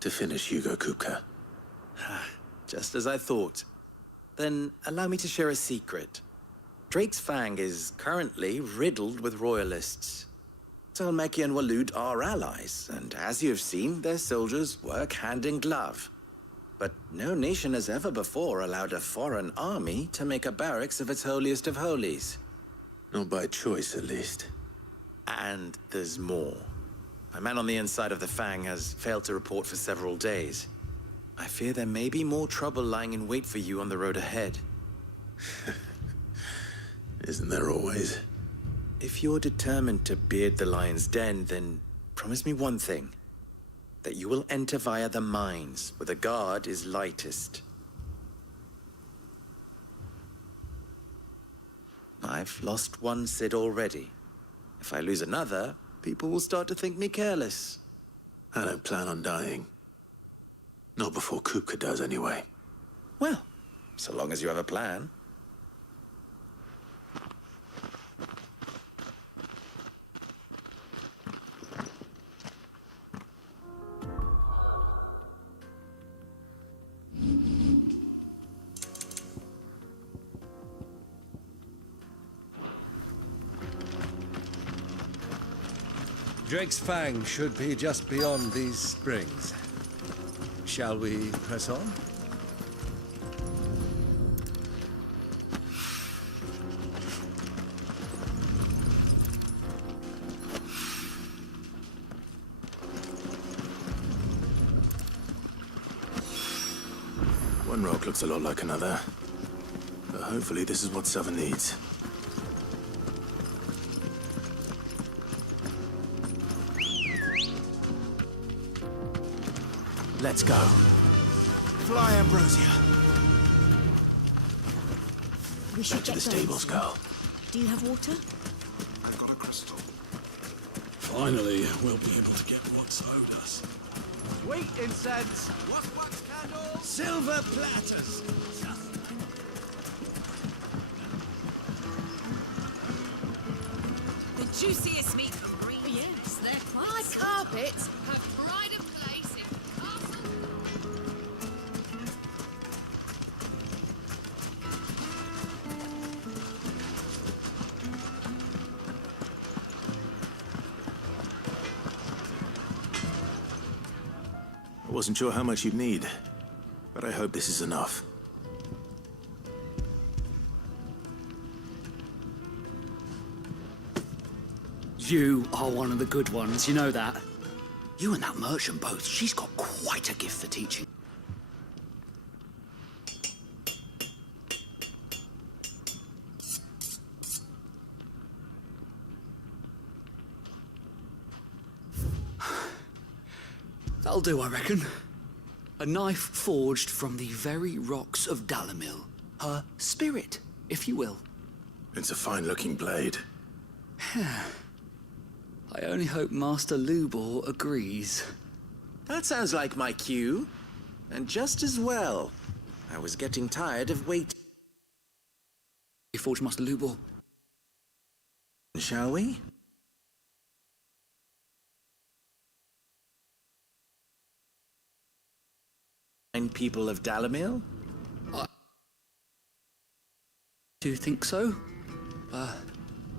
To finish Hugo Kupka. Just as I thought. Then allow me to share a secret. Drake's Fang is currently riddled with royalists. Talmeki and Walud are allies, and as you've seen, their soldiers work hand in glove. But no nation has ever before allowed a foreign army to make a barracks of its holiest of holies. Not by choice, at least. And there's more. A man on the inside of the Fang has failed to report for several days. I fear there may be more trouble lying in wait for you on the road ahead. Isn't there always? If you're determined to beard the lion's den, then promise me one thing. That you will enter via the mines, where the guard is lightest. I've lost one Cid already. If I lose another, people will start to think me careless. I don't plan on dying. Not before Kupka does, anyway. Well, so long as you have a plan. Drake's Fang should be just beyond these springs. Shall we press on? One rock looks a lot like another. But hopefully this is what Southern needs. Let's go. Fly, Ambrosia. We should Back to get the going stables, soon. girl. Do you have water? I've got a crystal. Finally, we'll be able to get what's owed us. Sweet incense. Wax candles. Silver platters. The juiciest meat from Greece. Oh, yes, they're quite. My carpets have pride of place in castle. I wasn't sure how much you'd need, but I hope this is enough. You are one of the good ones, you know that. You and that merchant both, she's got quite a gift for teaching. That'll do, I reckon. A knife forged from the very rocks of Dalamil. Her spirit, if you will. It's a fine-looking blade. I only hope Master Lubor agrees. That sounds like my cue. And just as well. I was getting tired of waiting. Forge Master Lubor. Shall we? People of Dalamil? do think so.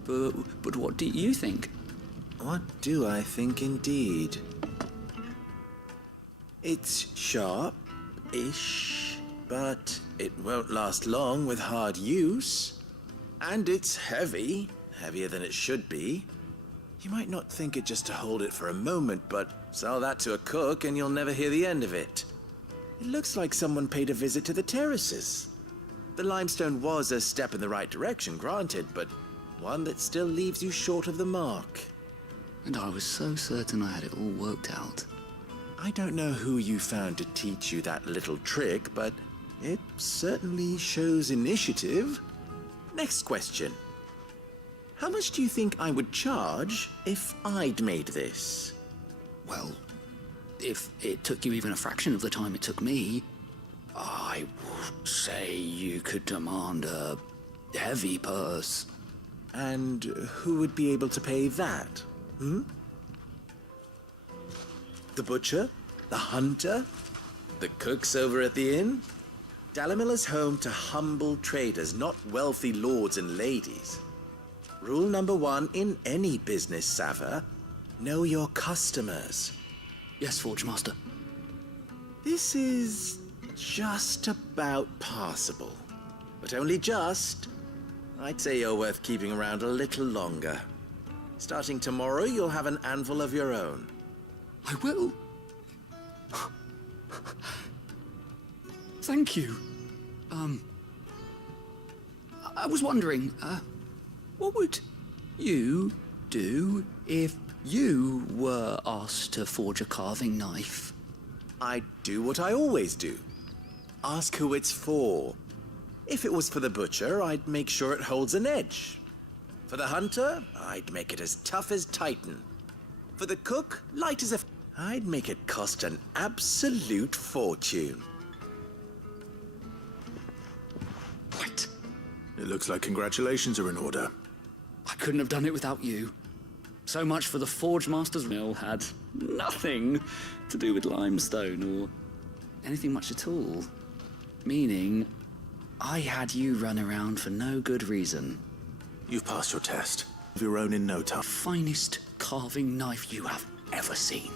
But what do you think? What do I think indeed? It's sharp-ish, but it won't last long with hard use. And it's heavy, heavier than it should be. You might not think it just to hold it for a moment, but sell that to a cook and you'll never hear the end of it. It looks like someone paid a visit to the terraces. The limestone was a step in the right direction, granted, but one that still leaves you short of the mark. And I was so certain I had it all worked out. I don't know who you found to teach you that little trick, but it certainly shows initiative. Next question. How much do you think I would charge if I'd made this? Well, if it took you even a fraction of the time it took me, I would say you could demand a heavy purse. And who would be able to pay that? The butcher? The hunter? The cooks over at the inn? Dalimil is home to humble traders, not wealthy lords and ladies. Rule number 1 in any business, Sava: know your customers. Yes, Forge Master. This is just about passable. But only just. I'd say you're worth keeping around a little longer. Starting tomorrow, you'll have an anvil of your own. I will. Thank you. I was wondering, what would you do if you were asked to forge a carving knife? I'd do what I always do. Ask who it's for. If it was for the butcher, I'd make sure it holds an edge. For the hunter, I'd make it as tough as Titan. For the cook, light as a... I'd make it cost an absolute fortune. What? It looks like congratulations are in order. I couldn't have done it without you. So much for the Forge Master's mill had nothing to do with limestone or anything much at all. Meaning, I had you run around for no good reason. You've passed your test. Of your own in no time. Finest carving knife you have ever seen.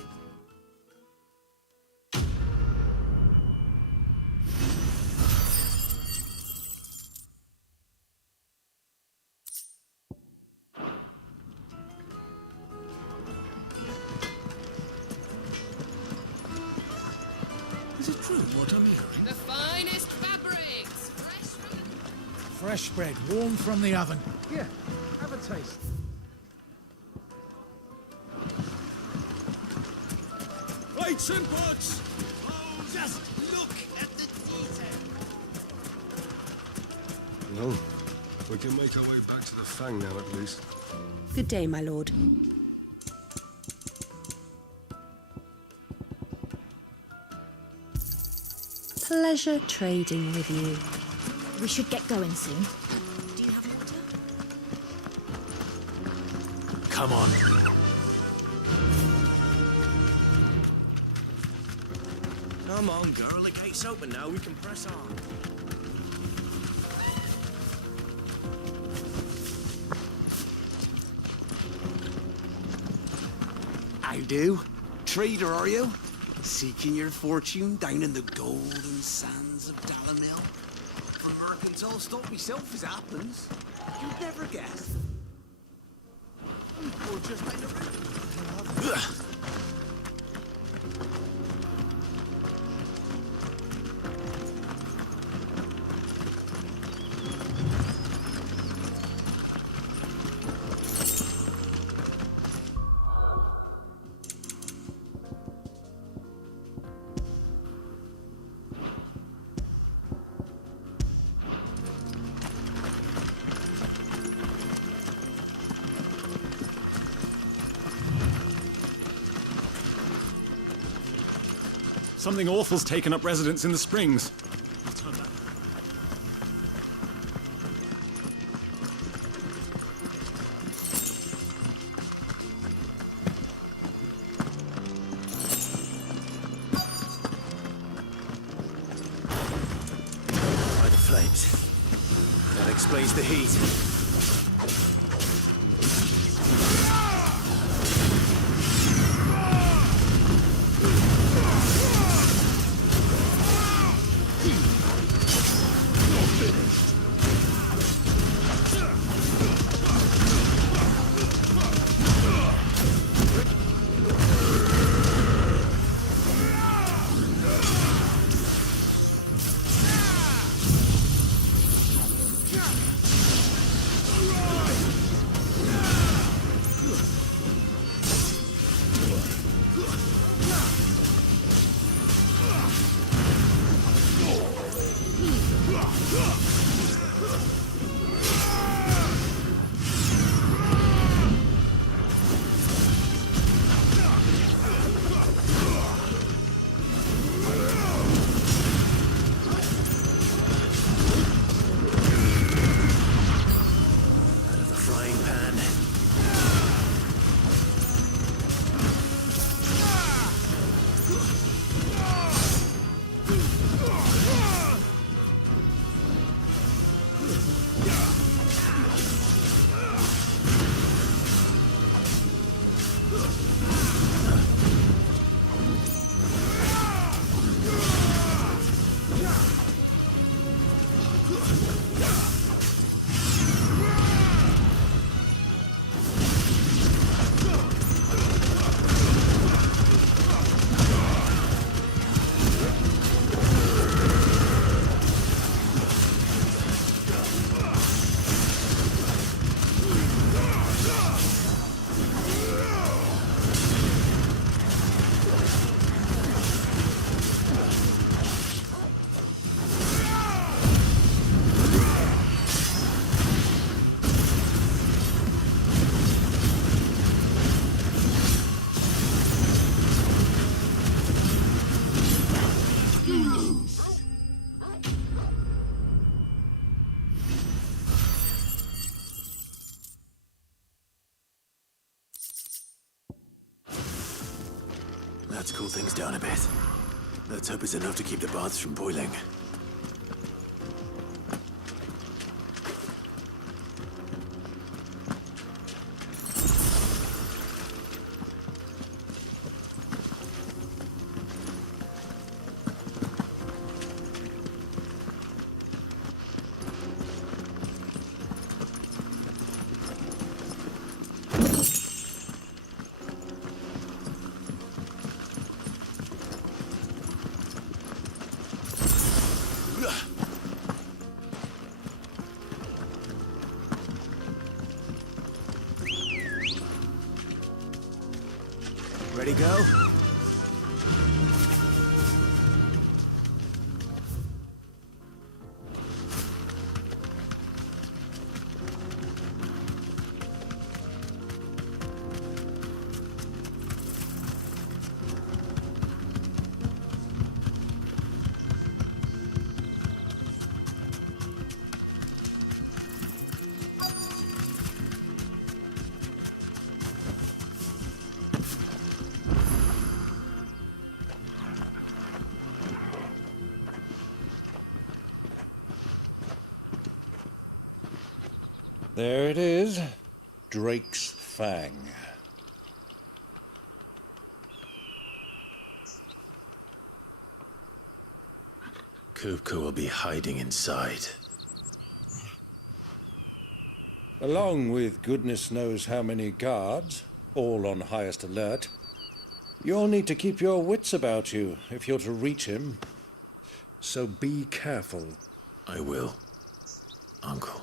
Is it true what I'm hearing? The finest fabrics, Fresh bread, warm from the oven. Here, have a taste. Plates and pots! Oh, just look at the detail. No, we can make our way back to the Fang now at least. Good day, my lord. Pleasure trading with you. We should get going soon. Come on. Come on, girl. The gate's open now. We can press on. I do. Trader, are you? Seeking your fortune down in the golden sands of Dalimil? From mercantile stock myself, as happens. You'd never guess. Or just down the road. Something awful's taken up residence in the springs. By the flames. That explains the heat. Let's cool things down a bit. Let's hope it's enough to keep the baths from boiling. Ready, go? There it is. Drake's Fang. Kupka will be hiding inside. Along with goodness knows how many guards, all on highest alert, you'll need to keep your wits about you if you're to reach him. So be careful. I will, Uncle.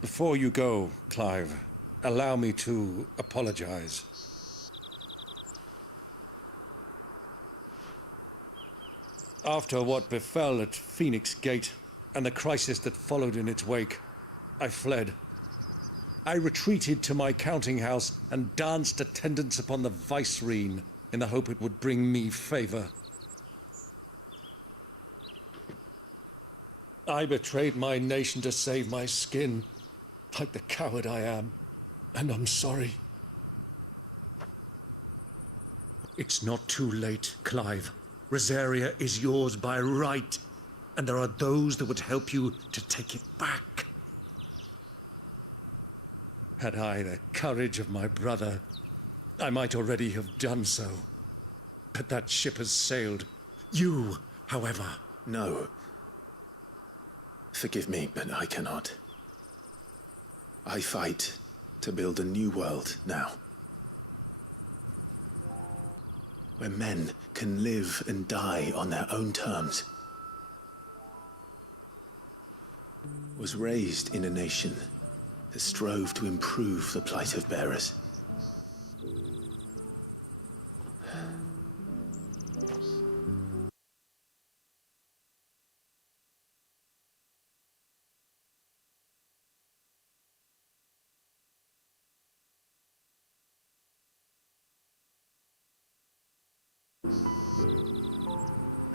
Before you go, Clive, allow me to apologize. After what befell at Phoenix Gate and the crisis that followed in its wake, I fled. I retreated to my counting house and danced attendance upon the vicereine in the hope it would bring me favor. I betrayed my nation to save my skin, like the coward I am, and I'm sorry. It's not too late, Clive. Rosaria is yours by right, and there are those that would help you to take it back. Had I the courage of my brother, I might already have done so. But that ship has sailed. You, however... No. Forgive me, but I cannot. I fight to build a new world now. Where men can live and die on their own terms. Was raised in a nation that strove to improve the plight of bearers.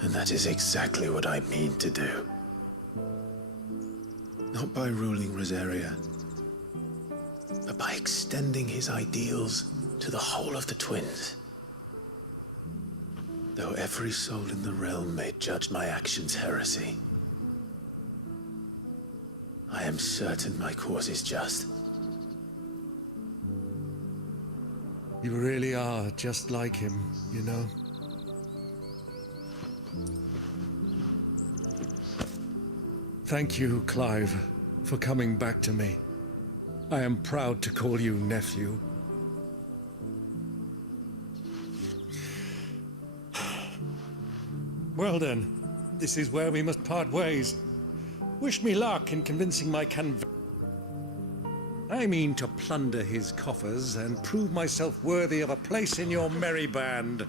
And that is exactly what I mean to do. Not by ruling Rosaria, but by extending his ideals to the whole of the twins. Though every soul in the realm may judge my actions heresy, I am certain my cause is just. You really are just like him, you know? Thank you, Clive, for coming back to me. I am proud to call you nephew. Well then, this is where we must part ways. Wish me luck in convincing my I mean to plunder his coffers and prove myself worthy of a place in your merry band.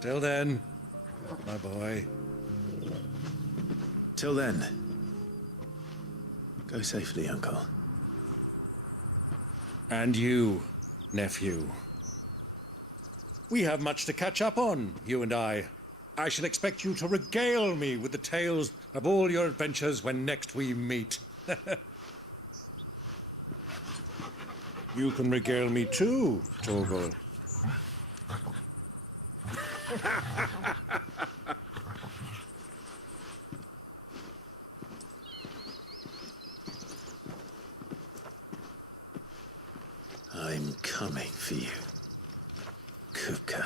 Till then, my boy. Till then, go safely, Uncle. And you, nephew. We have much to catch up on, you and I. I shall expect you to regale me with the tales of all your adventures when next we meet. You can regale me too, Torgal. I'm coming for you, Kuka.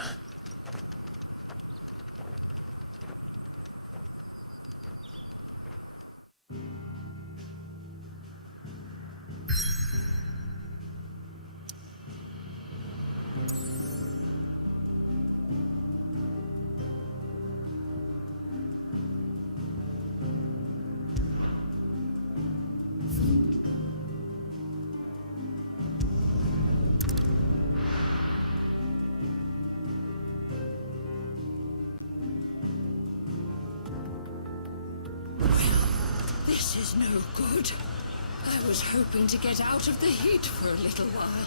This is no good. I was hoping to get out of the heat for a little while.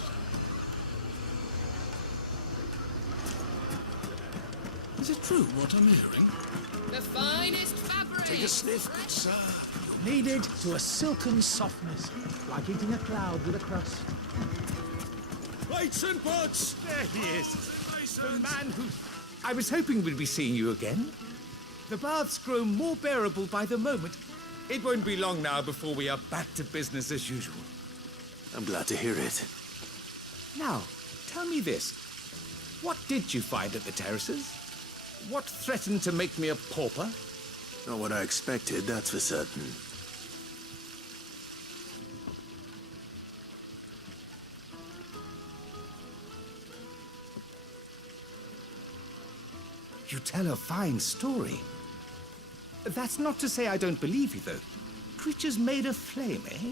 Is it true what I'm hearing? The finest fabric. Take a sniff, good sir. Kneaded to a silken softness, like eating a cloud with a crust. Lights and butts! There he is. The man who... I was hoping we'd be seeing you again. The baths grow more bearable by the moment. It won't be long now before we are back to business as usual. I'm glad to hear it. Now, tell me this. What did you find at the terraces? What threatened to make me a pauper? Not what I expected, that's for certain. You tell a fine story. That's not to say I don't believe you, though. Creatures made of flame, eh?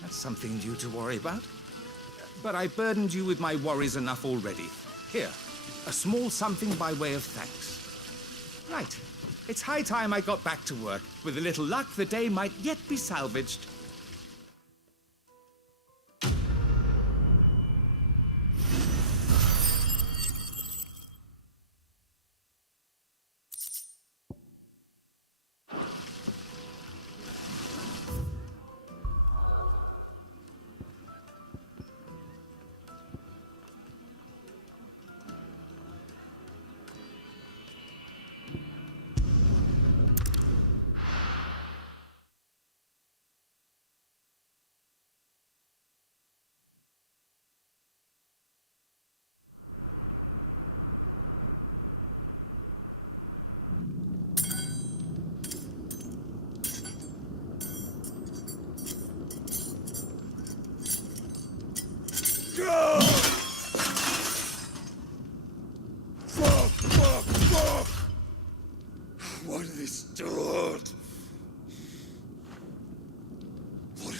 That's something new to worry about. But I burdened you with my worries enough already. Here, a small something by way of thanks. Right. It's high time I got back to work. With a little luck, the day might yet be salvaged.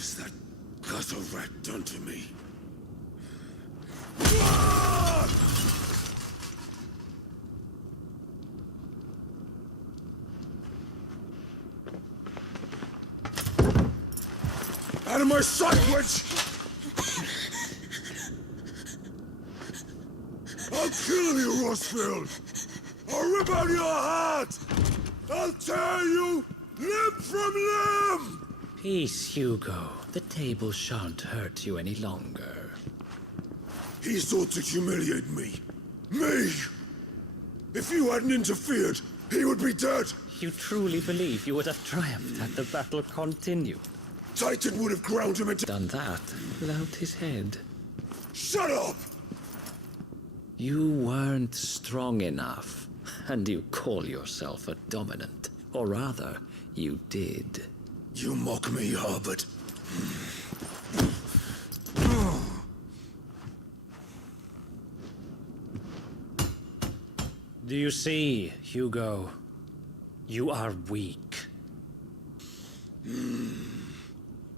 has that gutter rat done to me? Out of my sight, witch! I'll kill you, Rossfield! I'll rip out your heart! I'll tear you limb from limb! Peace, Hugo. The table shan't hurt you any longer. He sought to humiliate me. Me! If you hadn't interfered, he would be dead! You truly believe you would have triumphed had the battle continued? Titan would have ground him into— Done that without his head. Shut up! You weren't strong enough, and you call yourself a dominant. Or rather, you did. You mock me, Harbert. Do you see, Hugo? You are weak.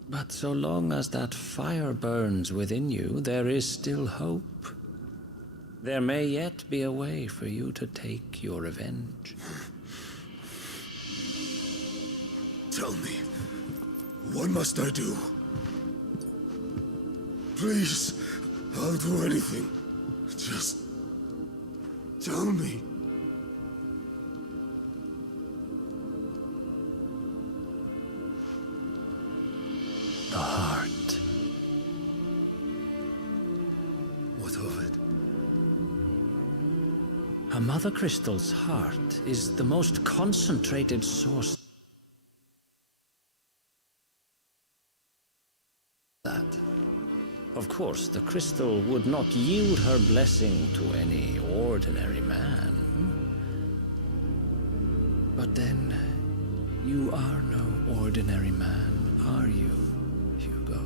But so long as that fire burns within you, there is still hope. There may yet be a way for you to take your revenge. Tell me, what must I do? Please, I'll do anything. Just tell me. The heart. What of it? A Mother Crystal's heart is the most concentrated source. That. Of course, the crystal would not yield her blessing to any ordinary man. But then, you are no ordinary man, are you, Hugo?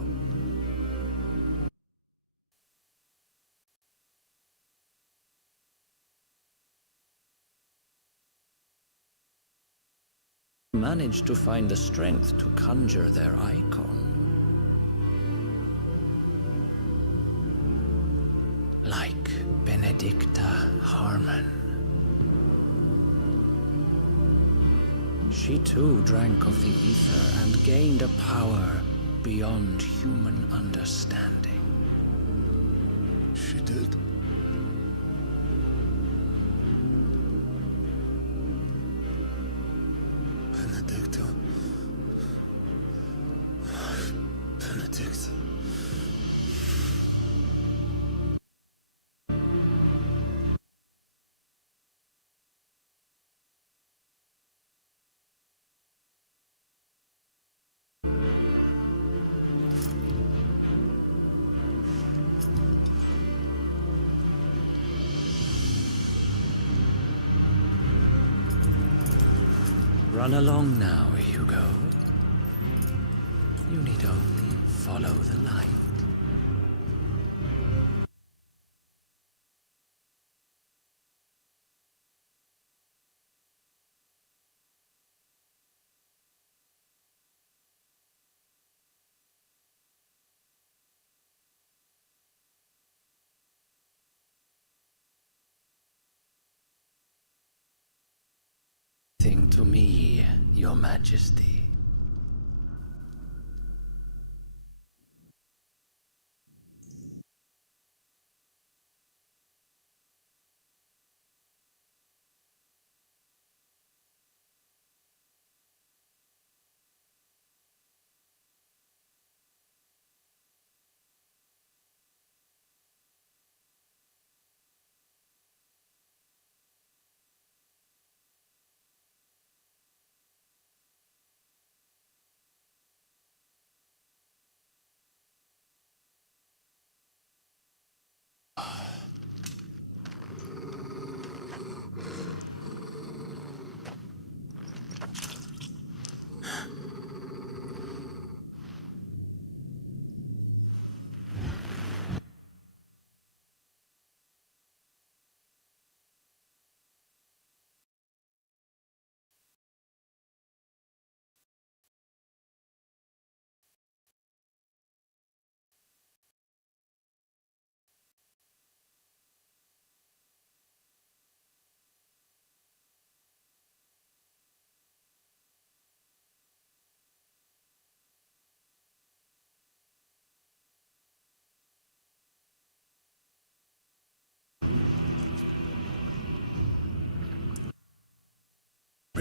Managed to find the strength to conjure their icon. Like Benedicta Harmon. She too drank of the ether and gained a power beyond human understanding. She did. Benedicta. Benedict. Run along now, Hugo. You need only follow the light. Thing to me, Your Majesty.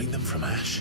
bring them from ash?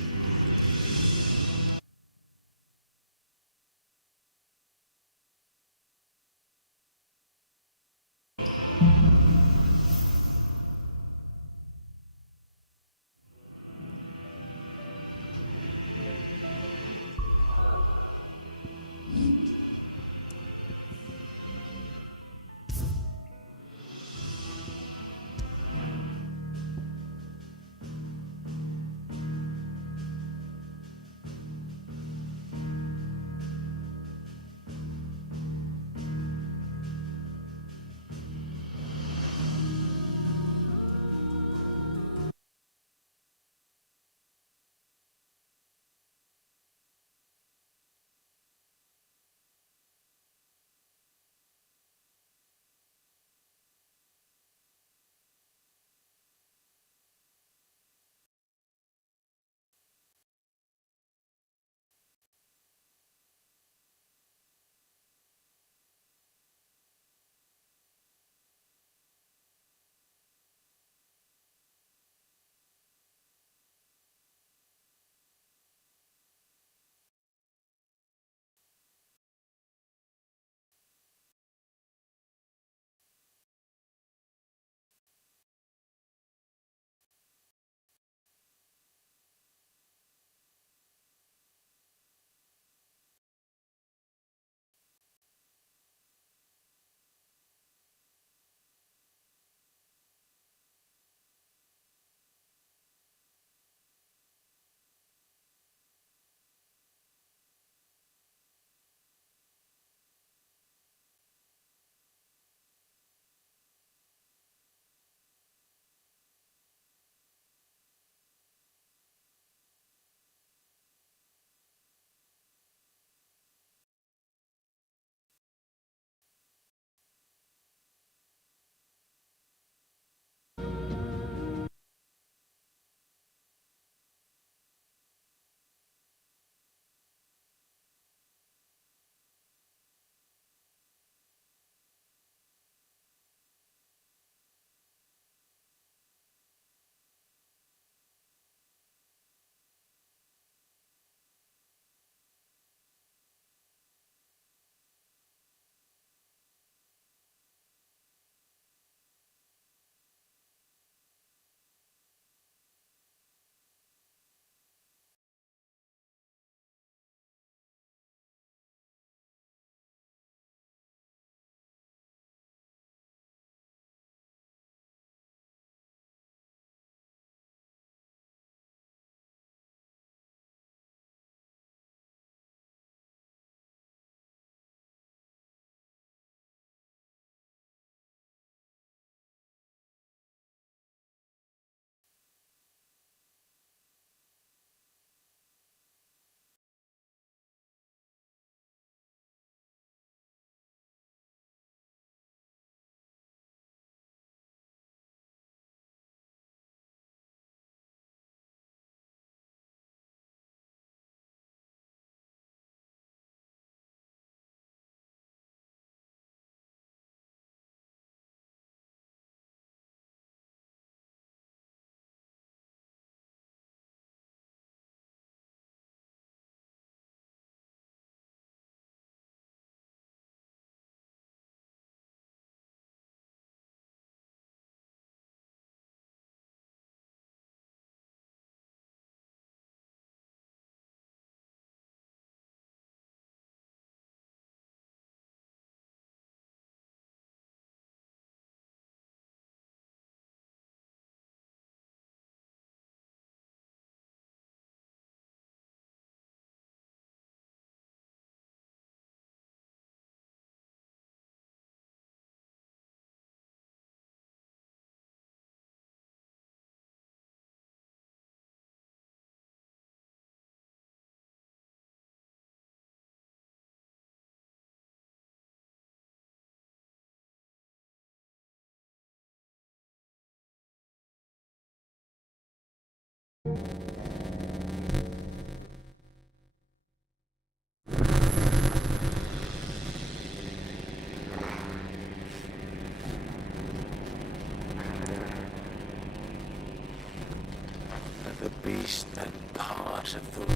The beast maksud tuh.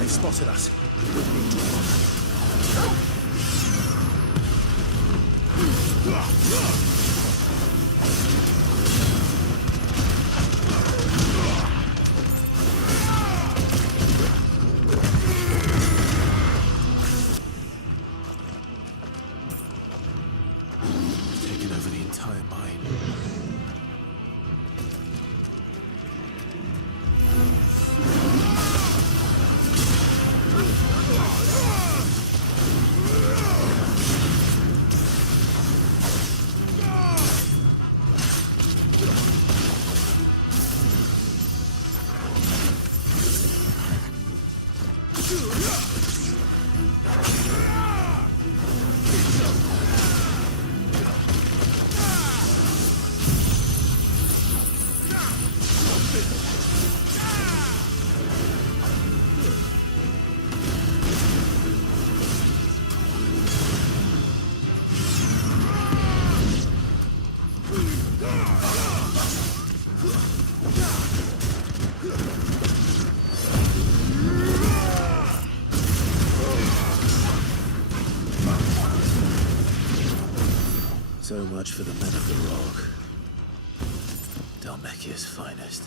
They spotted us. Taken over the entire mine. So much for the men of the rock. Dalmekia's finest.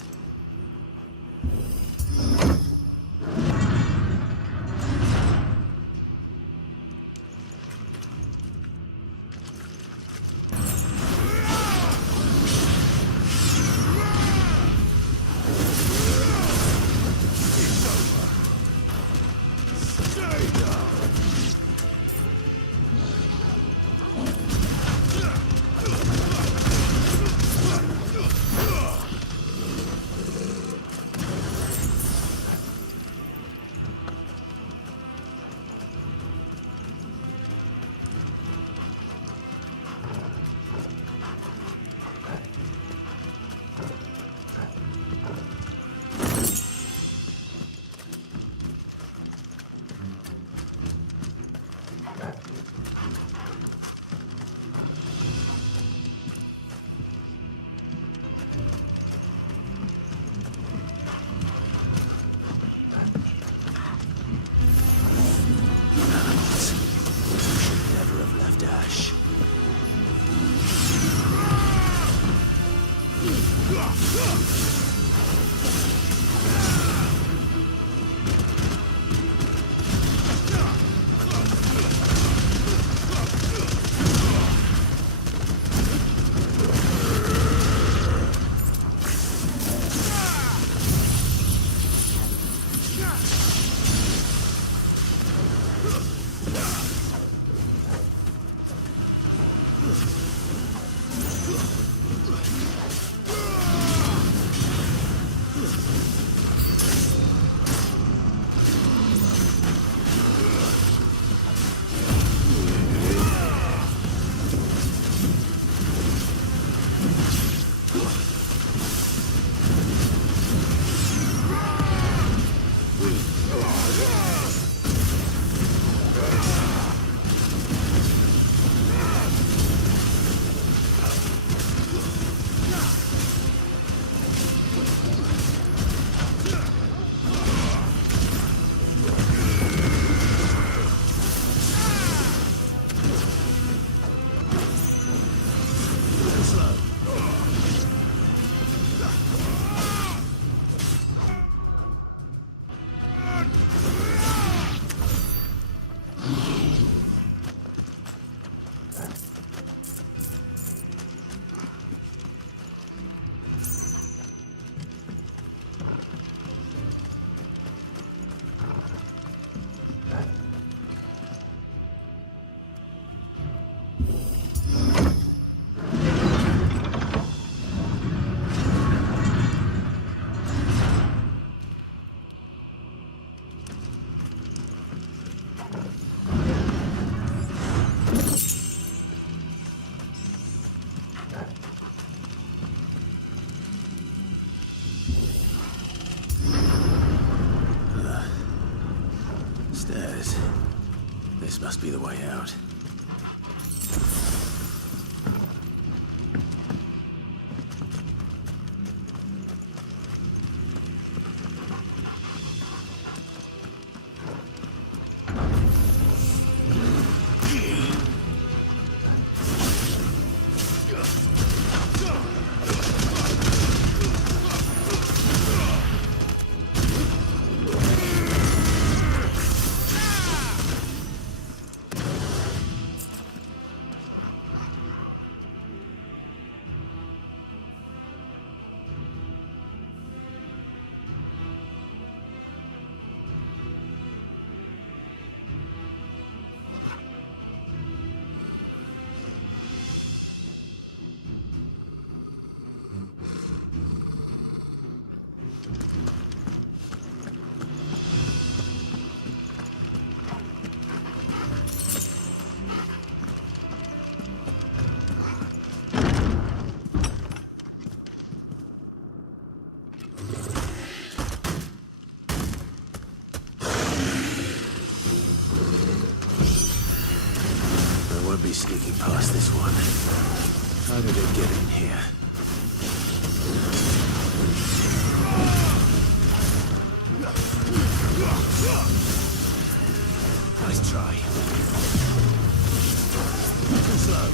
the way out. Sneaking past this one. How did it get in here? Nice try. Too slow.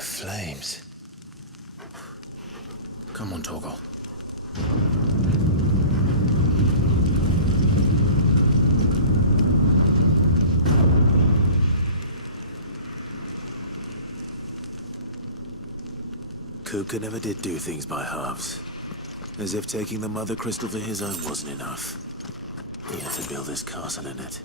Flames. Come on, Torgal. Luca never did do things by halves. As if taking the Mother Crystal for his own wasn't enough. He had to build his castle in it.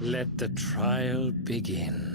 Let the trial begin.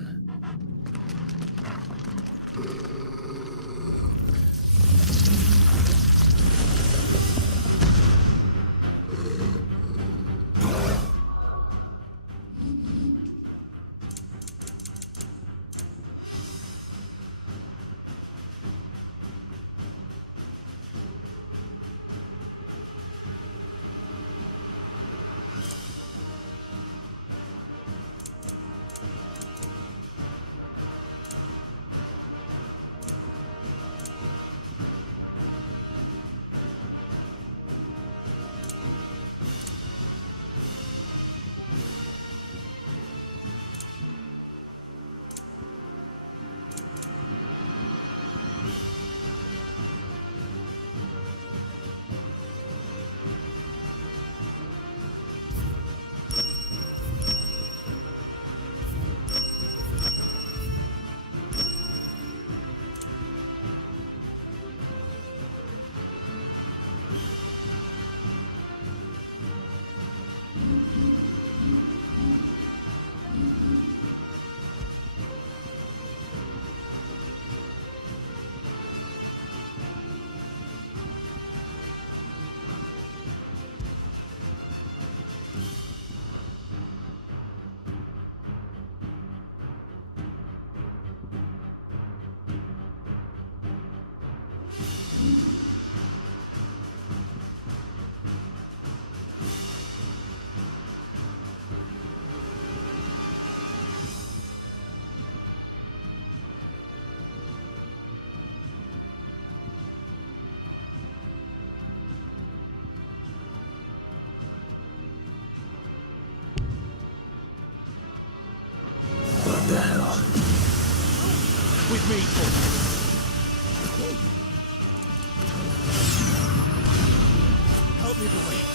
What the hell? With me, help me, boy.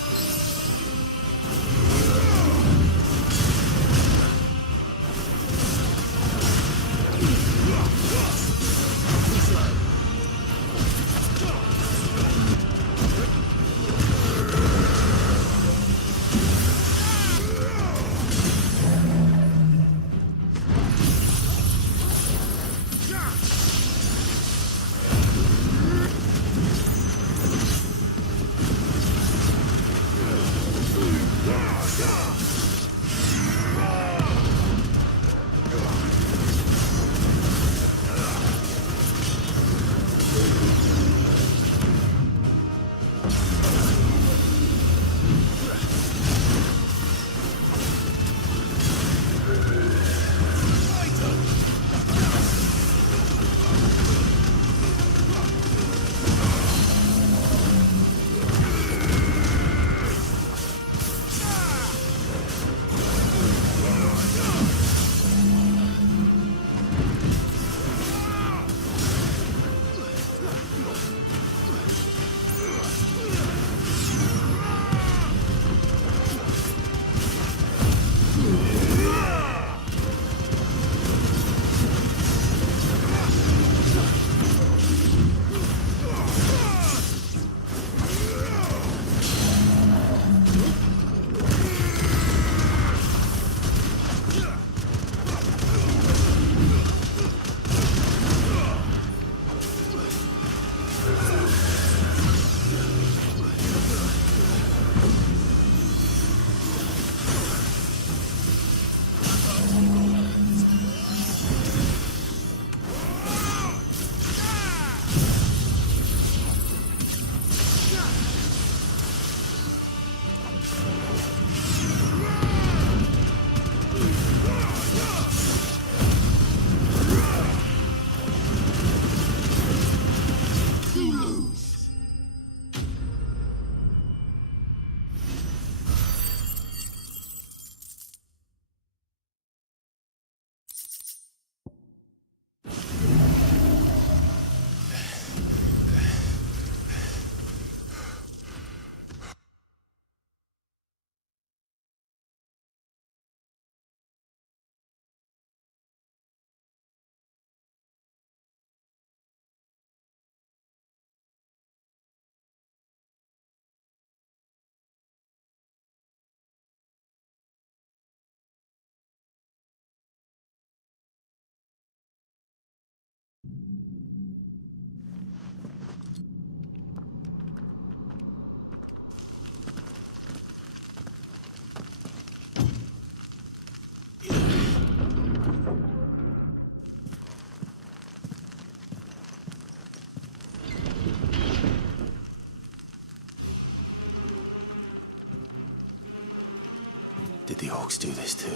did the orcs do this to?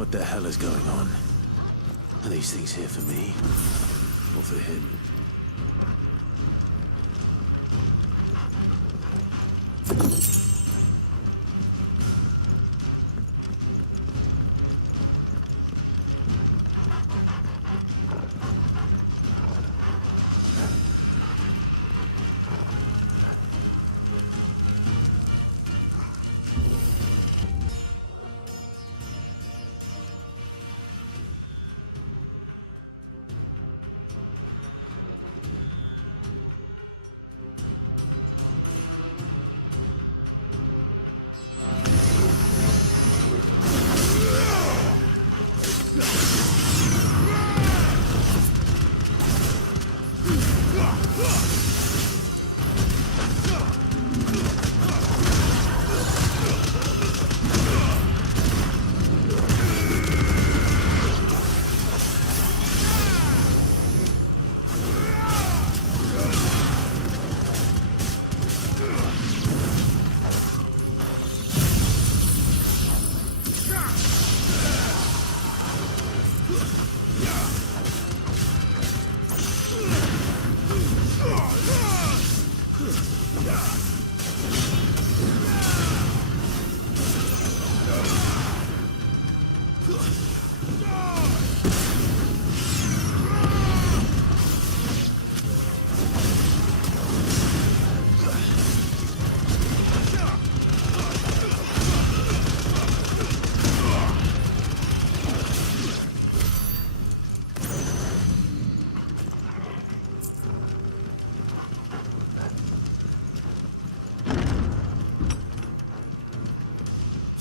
What the hell is going on? Are these things here for me? Or for him?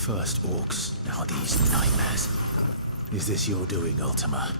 First orcs, now these nightmares. Is this your doing, Ultima?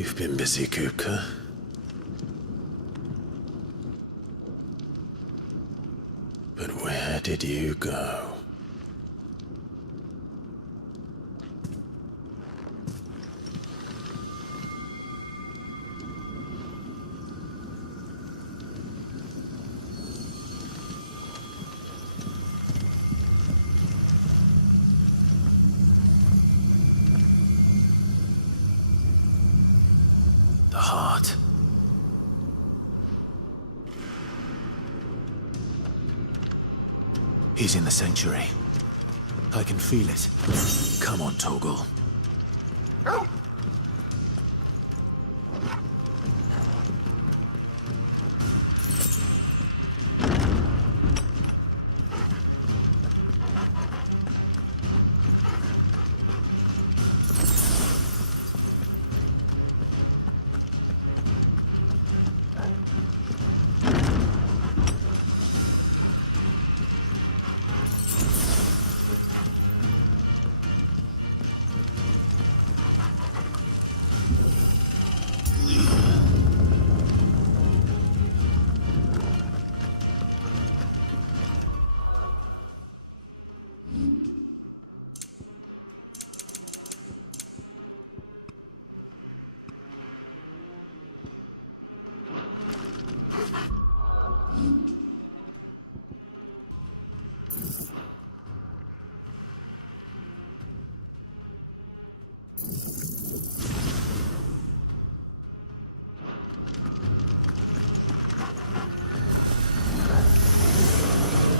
You've been busy, Kupka. But where did you go? The heart. He's in the sanctuary. I can feel it. Come on, Toggle.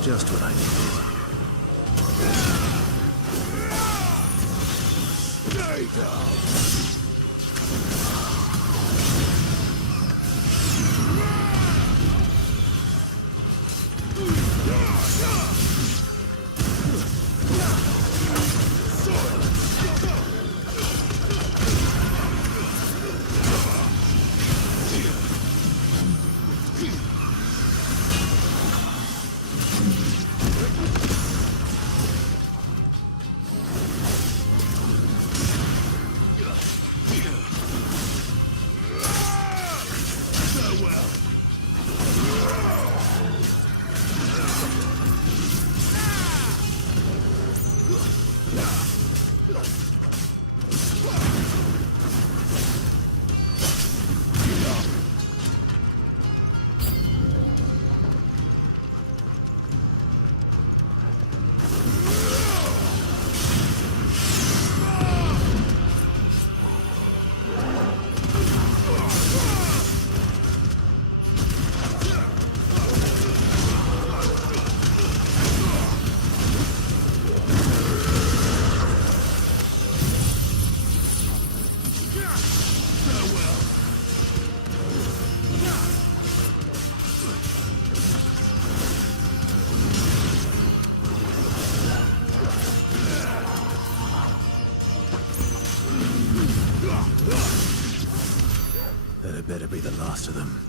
Just what I needed. Stay down! That better be the last of them.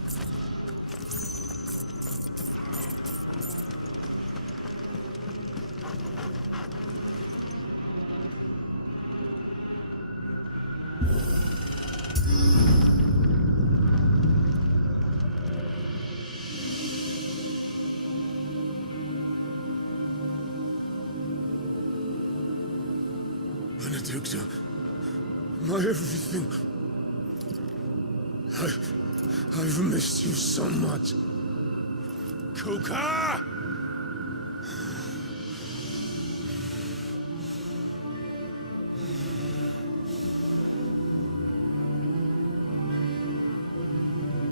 Benedicta, my everything. I've missed you so much. Kuka!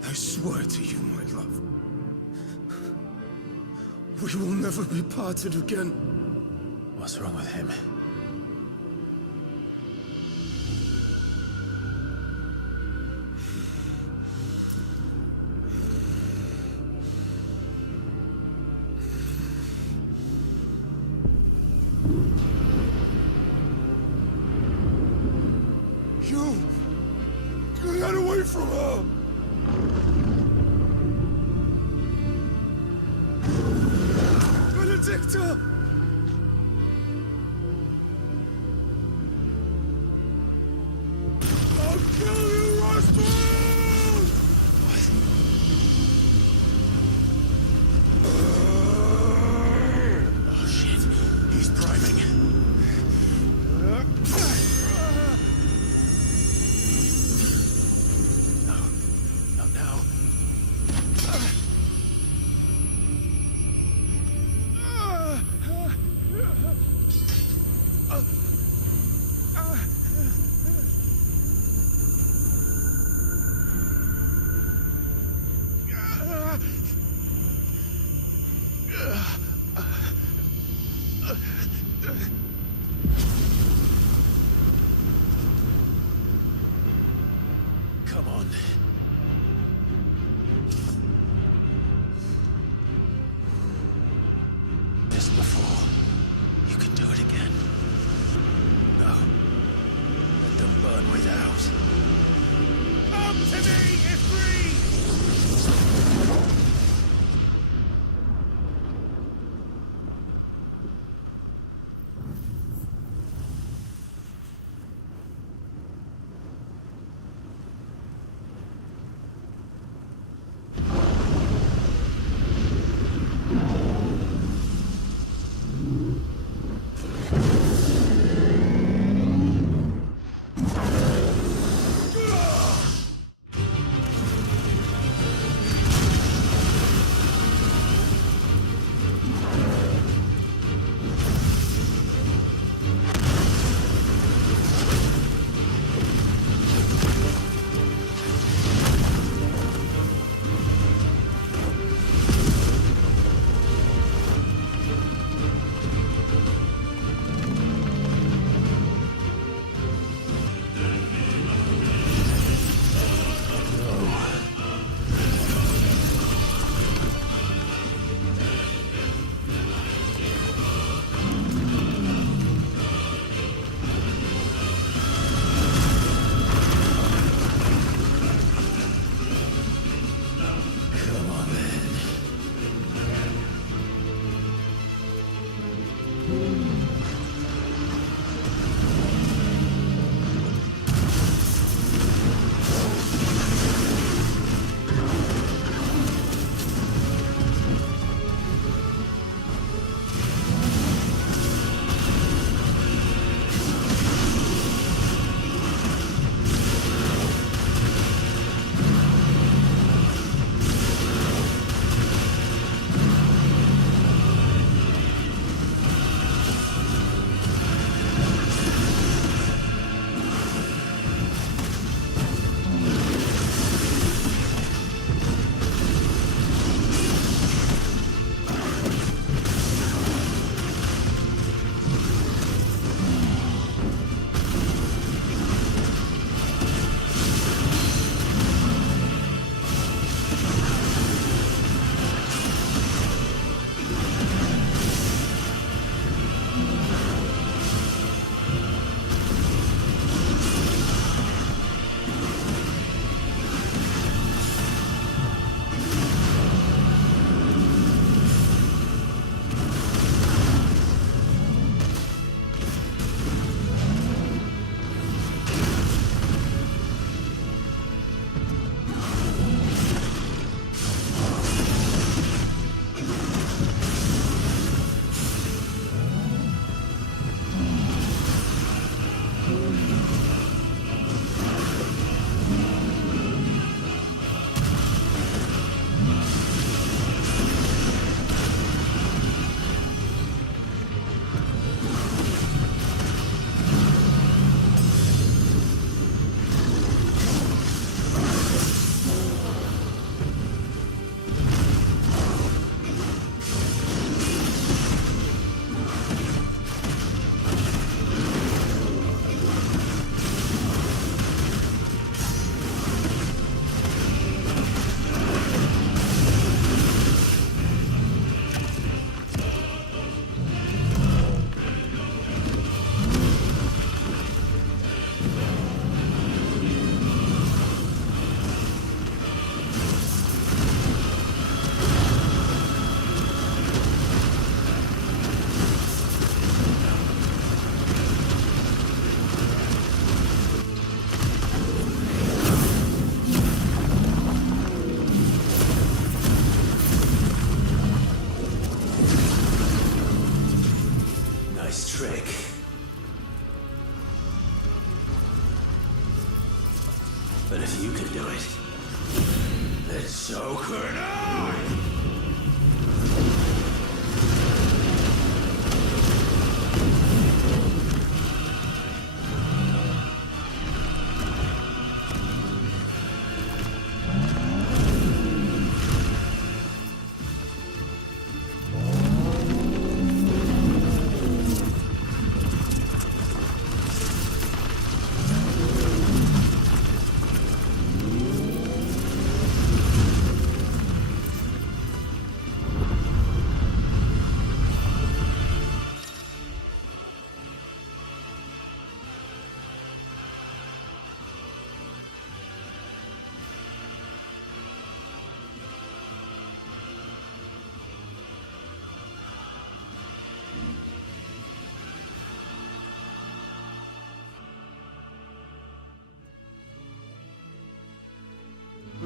I swear to you, my love, we will never be parted again. What's wrong with him? Get away from her! Benedicta! I'll kill you, Rust!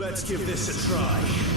Let's give this a try.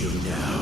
you now.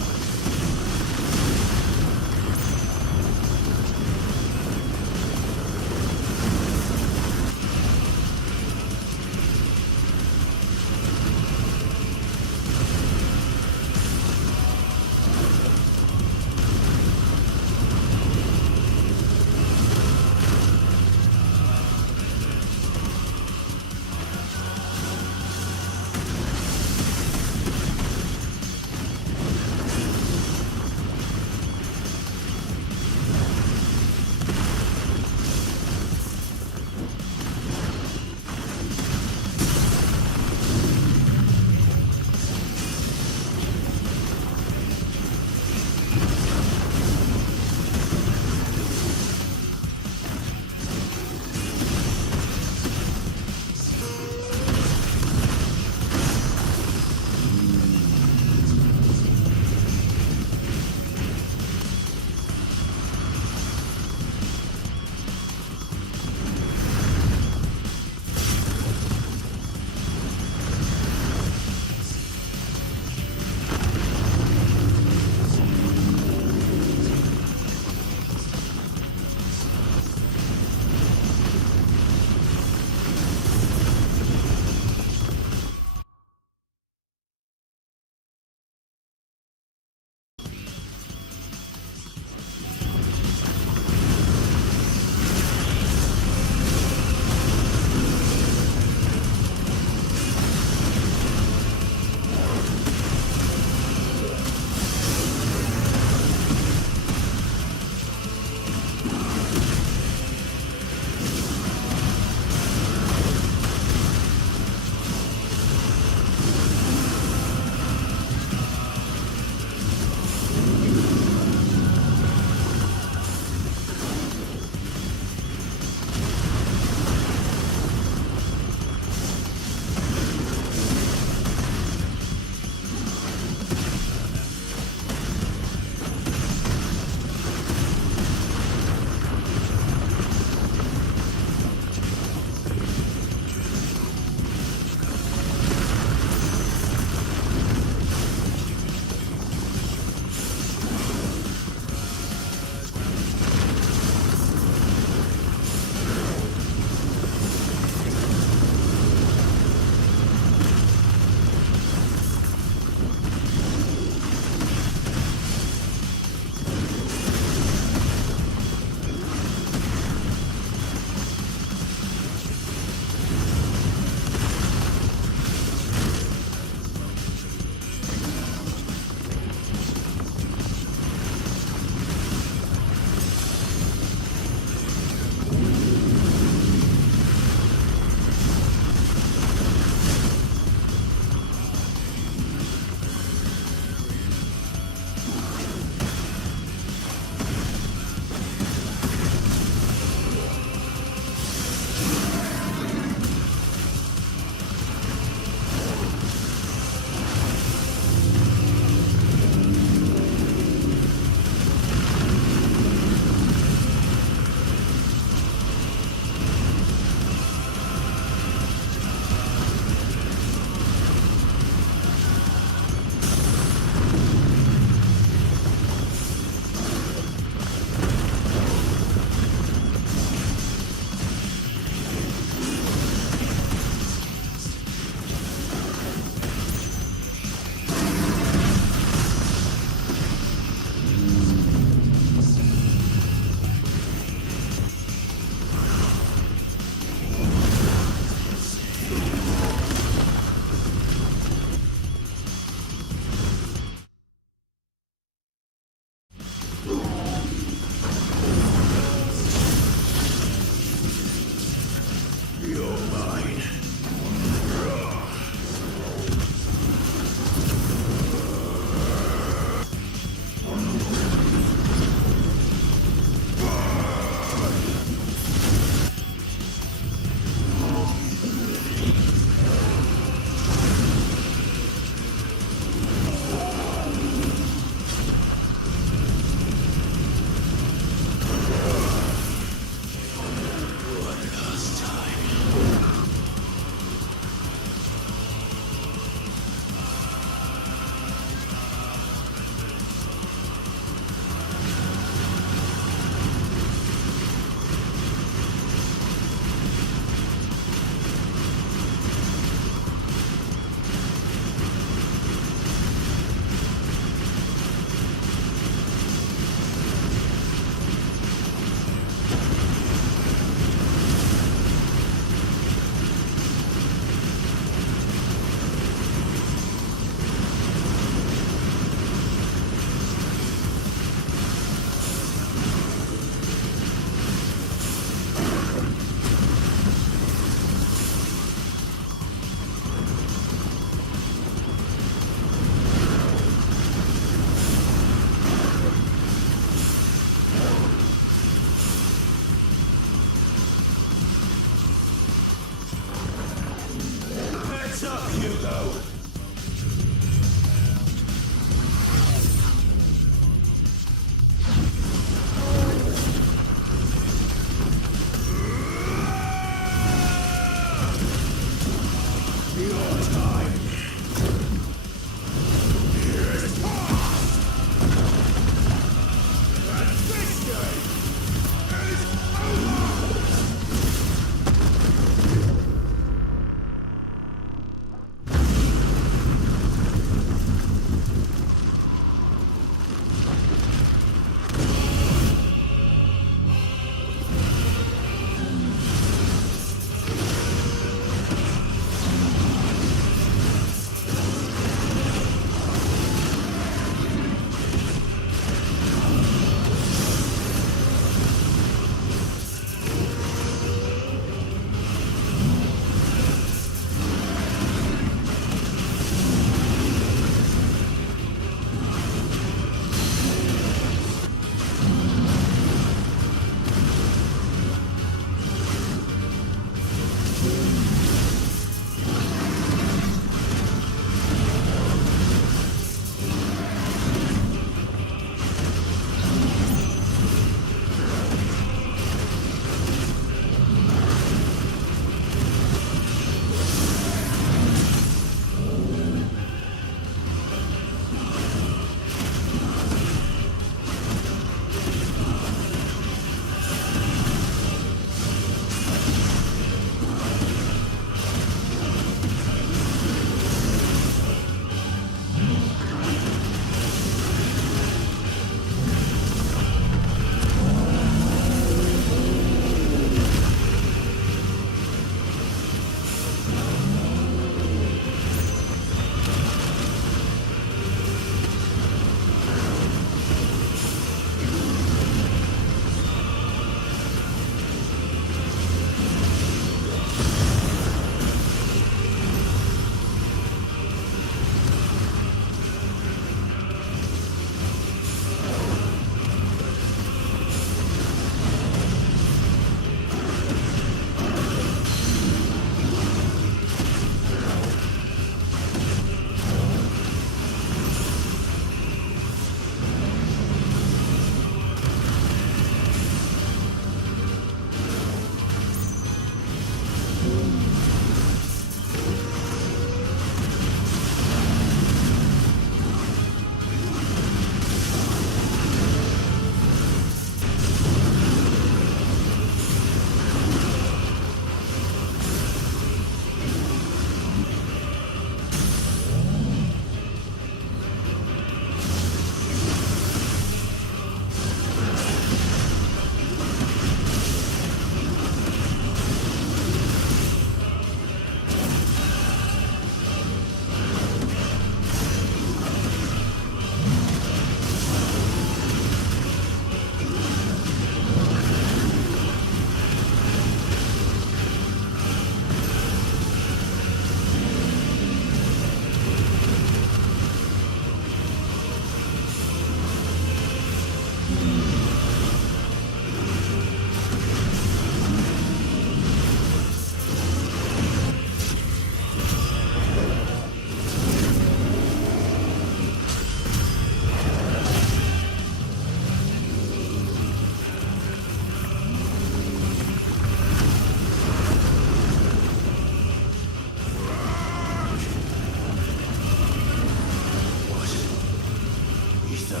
Ether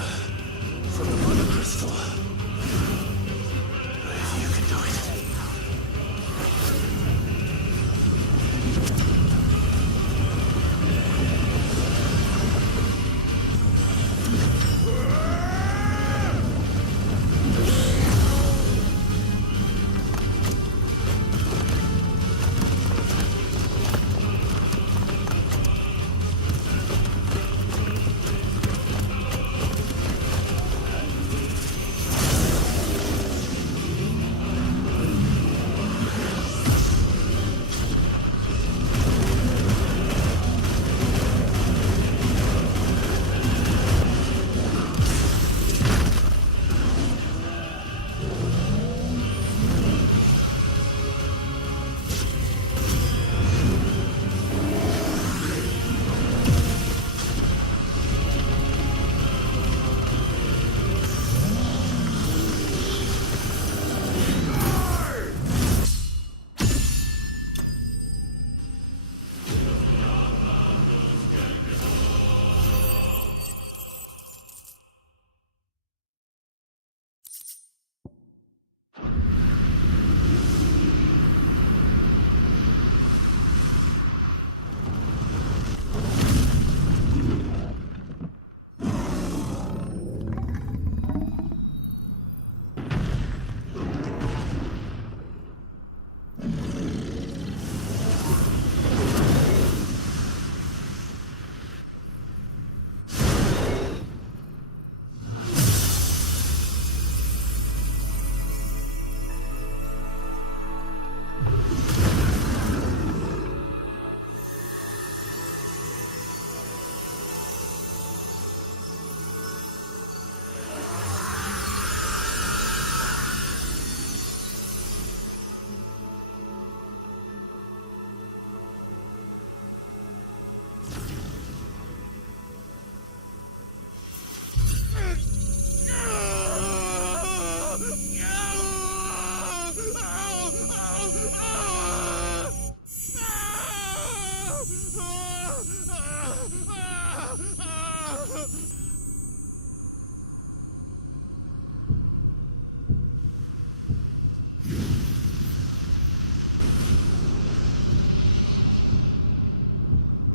from the mother crystal. If you can do it.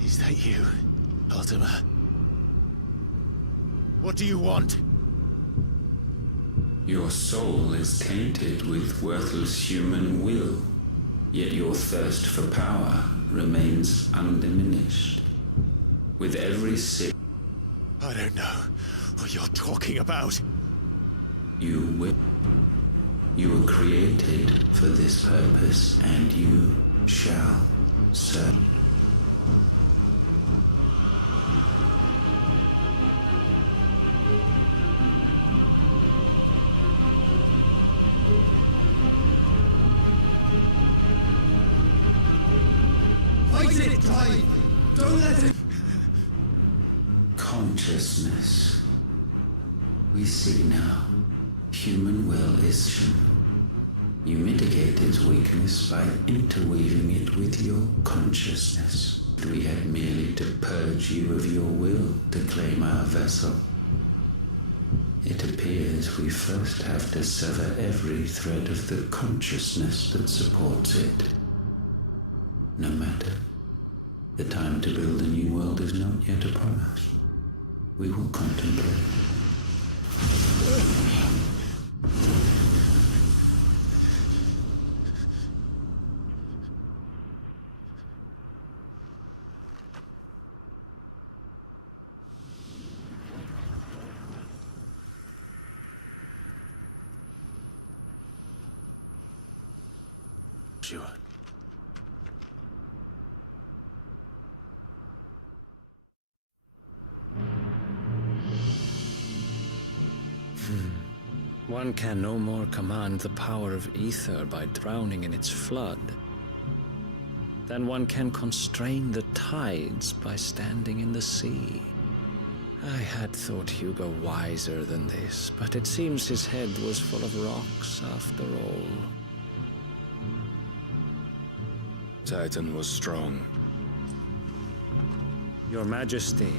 Is that you, Ultima? What do you want? Your soul is tainted with worthless human will, yet your thirst for power remains undiminished. With every sip, I don't know what you're talking about. you will. You were created for this purpose, and you shall serve. Fight it, Clive! Don't let it... Consciousness. We see now. Human will is... You mitigate its weakness by interweaving it with your consciousness. We had merely to purge you of your will to claim our vessel. It appears we first have to sever every thread of the consciousness that supports it. No matter. The time to build a new world is not yet upon us. We will contemplate. Sure. One can no more command the power of ether by drowning in its flood than one can constrain the tides by standing in the sea. I had thought Hugo wiser than this, but it seems his head was full of rocks after all. Titan was strong. Your Majesty,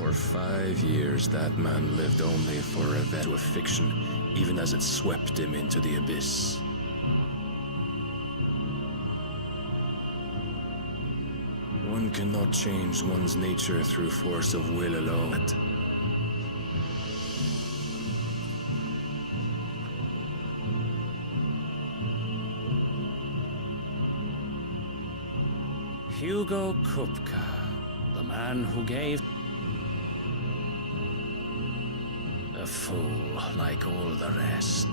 For 5 years, that man lived only for revenge to a fiction, even as it swept him into the abyss. One cannot change one's nature through force of will alone. Hugo Kupka, the man who gave... A fool like all the rest.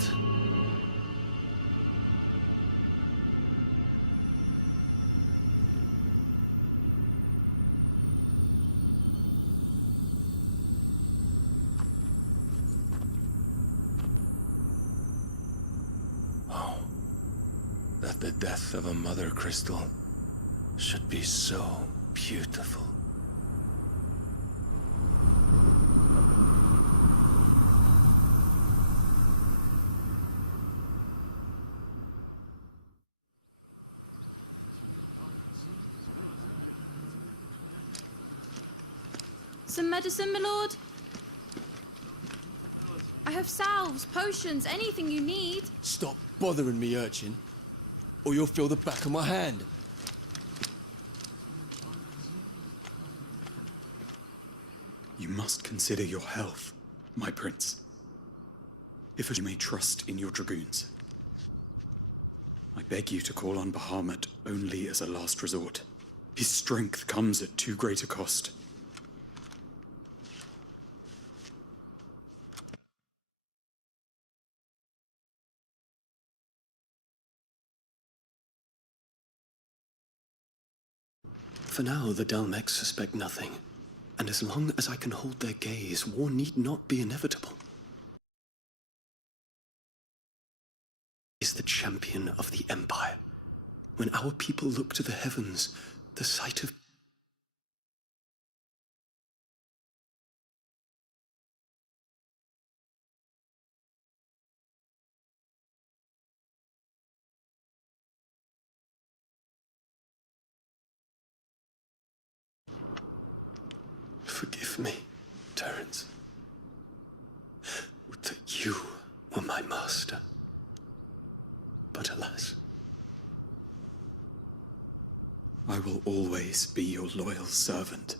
Oh, that the death of a mother crystal should be so beautiful. Some medicine, my lord? I have salves, potions, anything you need. Stop bothering me, urchin, or you'll feel the back of my hand. You must consider your health, my prince. If you may trust in your dragoons. I beg you to call on Bahamut only as a last resort. His strength comes at too great a cost. For now, the Dalmex suspect nothing, and as long as I can hold their gaze, war need not be inevitable. Is the champion of the Empire. When our people look to the heavens, the sight of Forgive me, Terence. Would that you were my master. But alas. I will always be your loyal servant.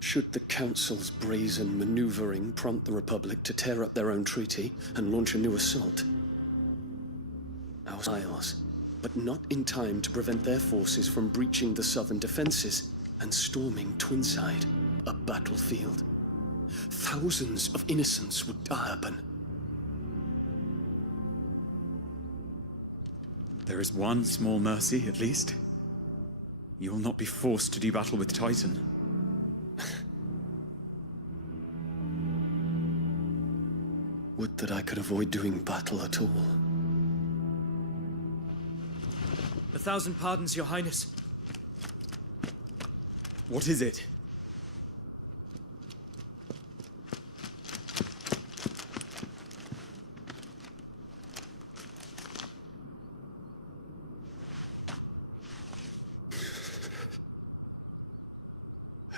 Should the Council's brazen maneuvering prompt the Republic to tear up their own treaty and launch a new assault? Our isles, but not in time to prevent their forces from breaching the southern defenses and storming Twinside, a battlefield. Thousands of innocents would happen. There is one small mercy, at least. You will not be forced to do battle with Titan. Would that I could avoid doing battle at all. 1,000 pardons, Your Highness. What is it?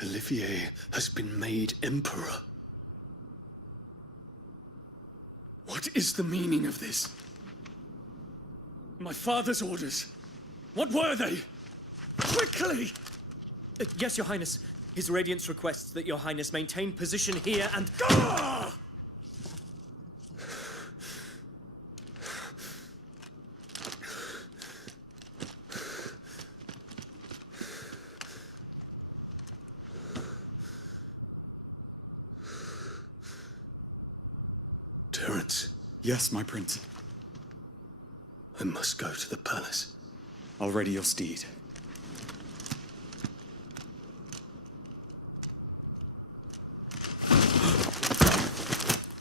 Olivier has been made Emperor. What is the meaning of this? My father's orders. What were they? Quickly! Yes, Your Highness. His Radiance requests that Your Highness maintain position here and... Gah! Terence. Yes, my prince. I must go to the palace. I'll ready your steed.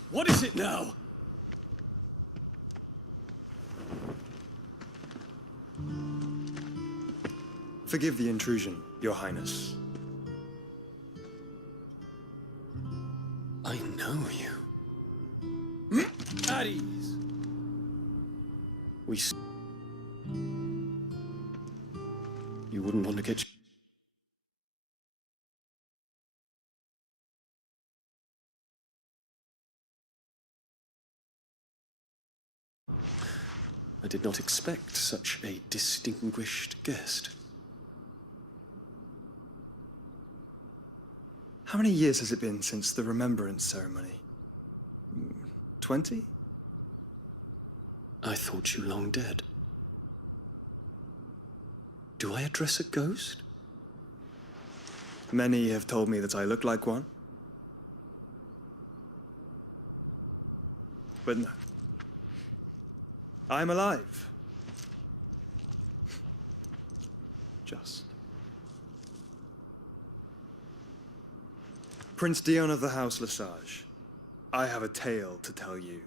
What is it now? Forgive the intrusion, Your Highness. I know you. At ease. You wouldn't want to get... I did not expect such a distinguished guest. How many years has it been since the remembrance ceremony? 20? I thought you long dead. Do I address a ghost? Many have told me that I look like one. But no. I'm alive. Just. Prince Dion of the House Lesage, I have a tale to tell you.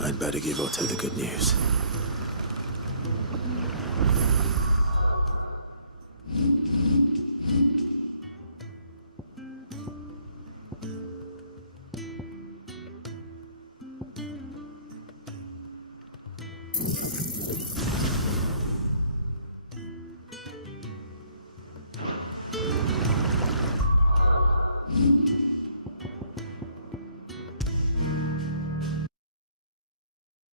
I'd better give Otto the good news.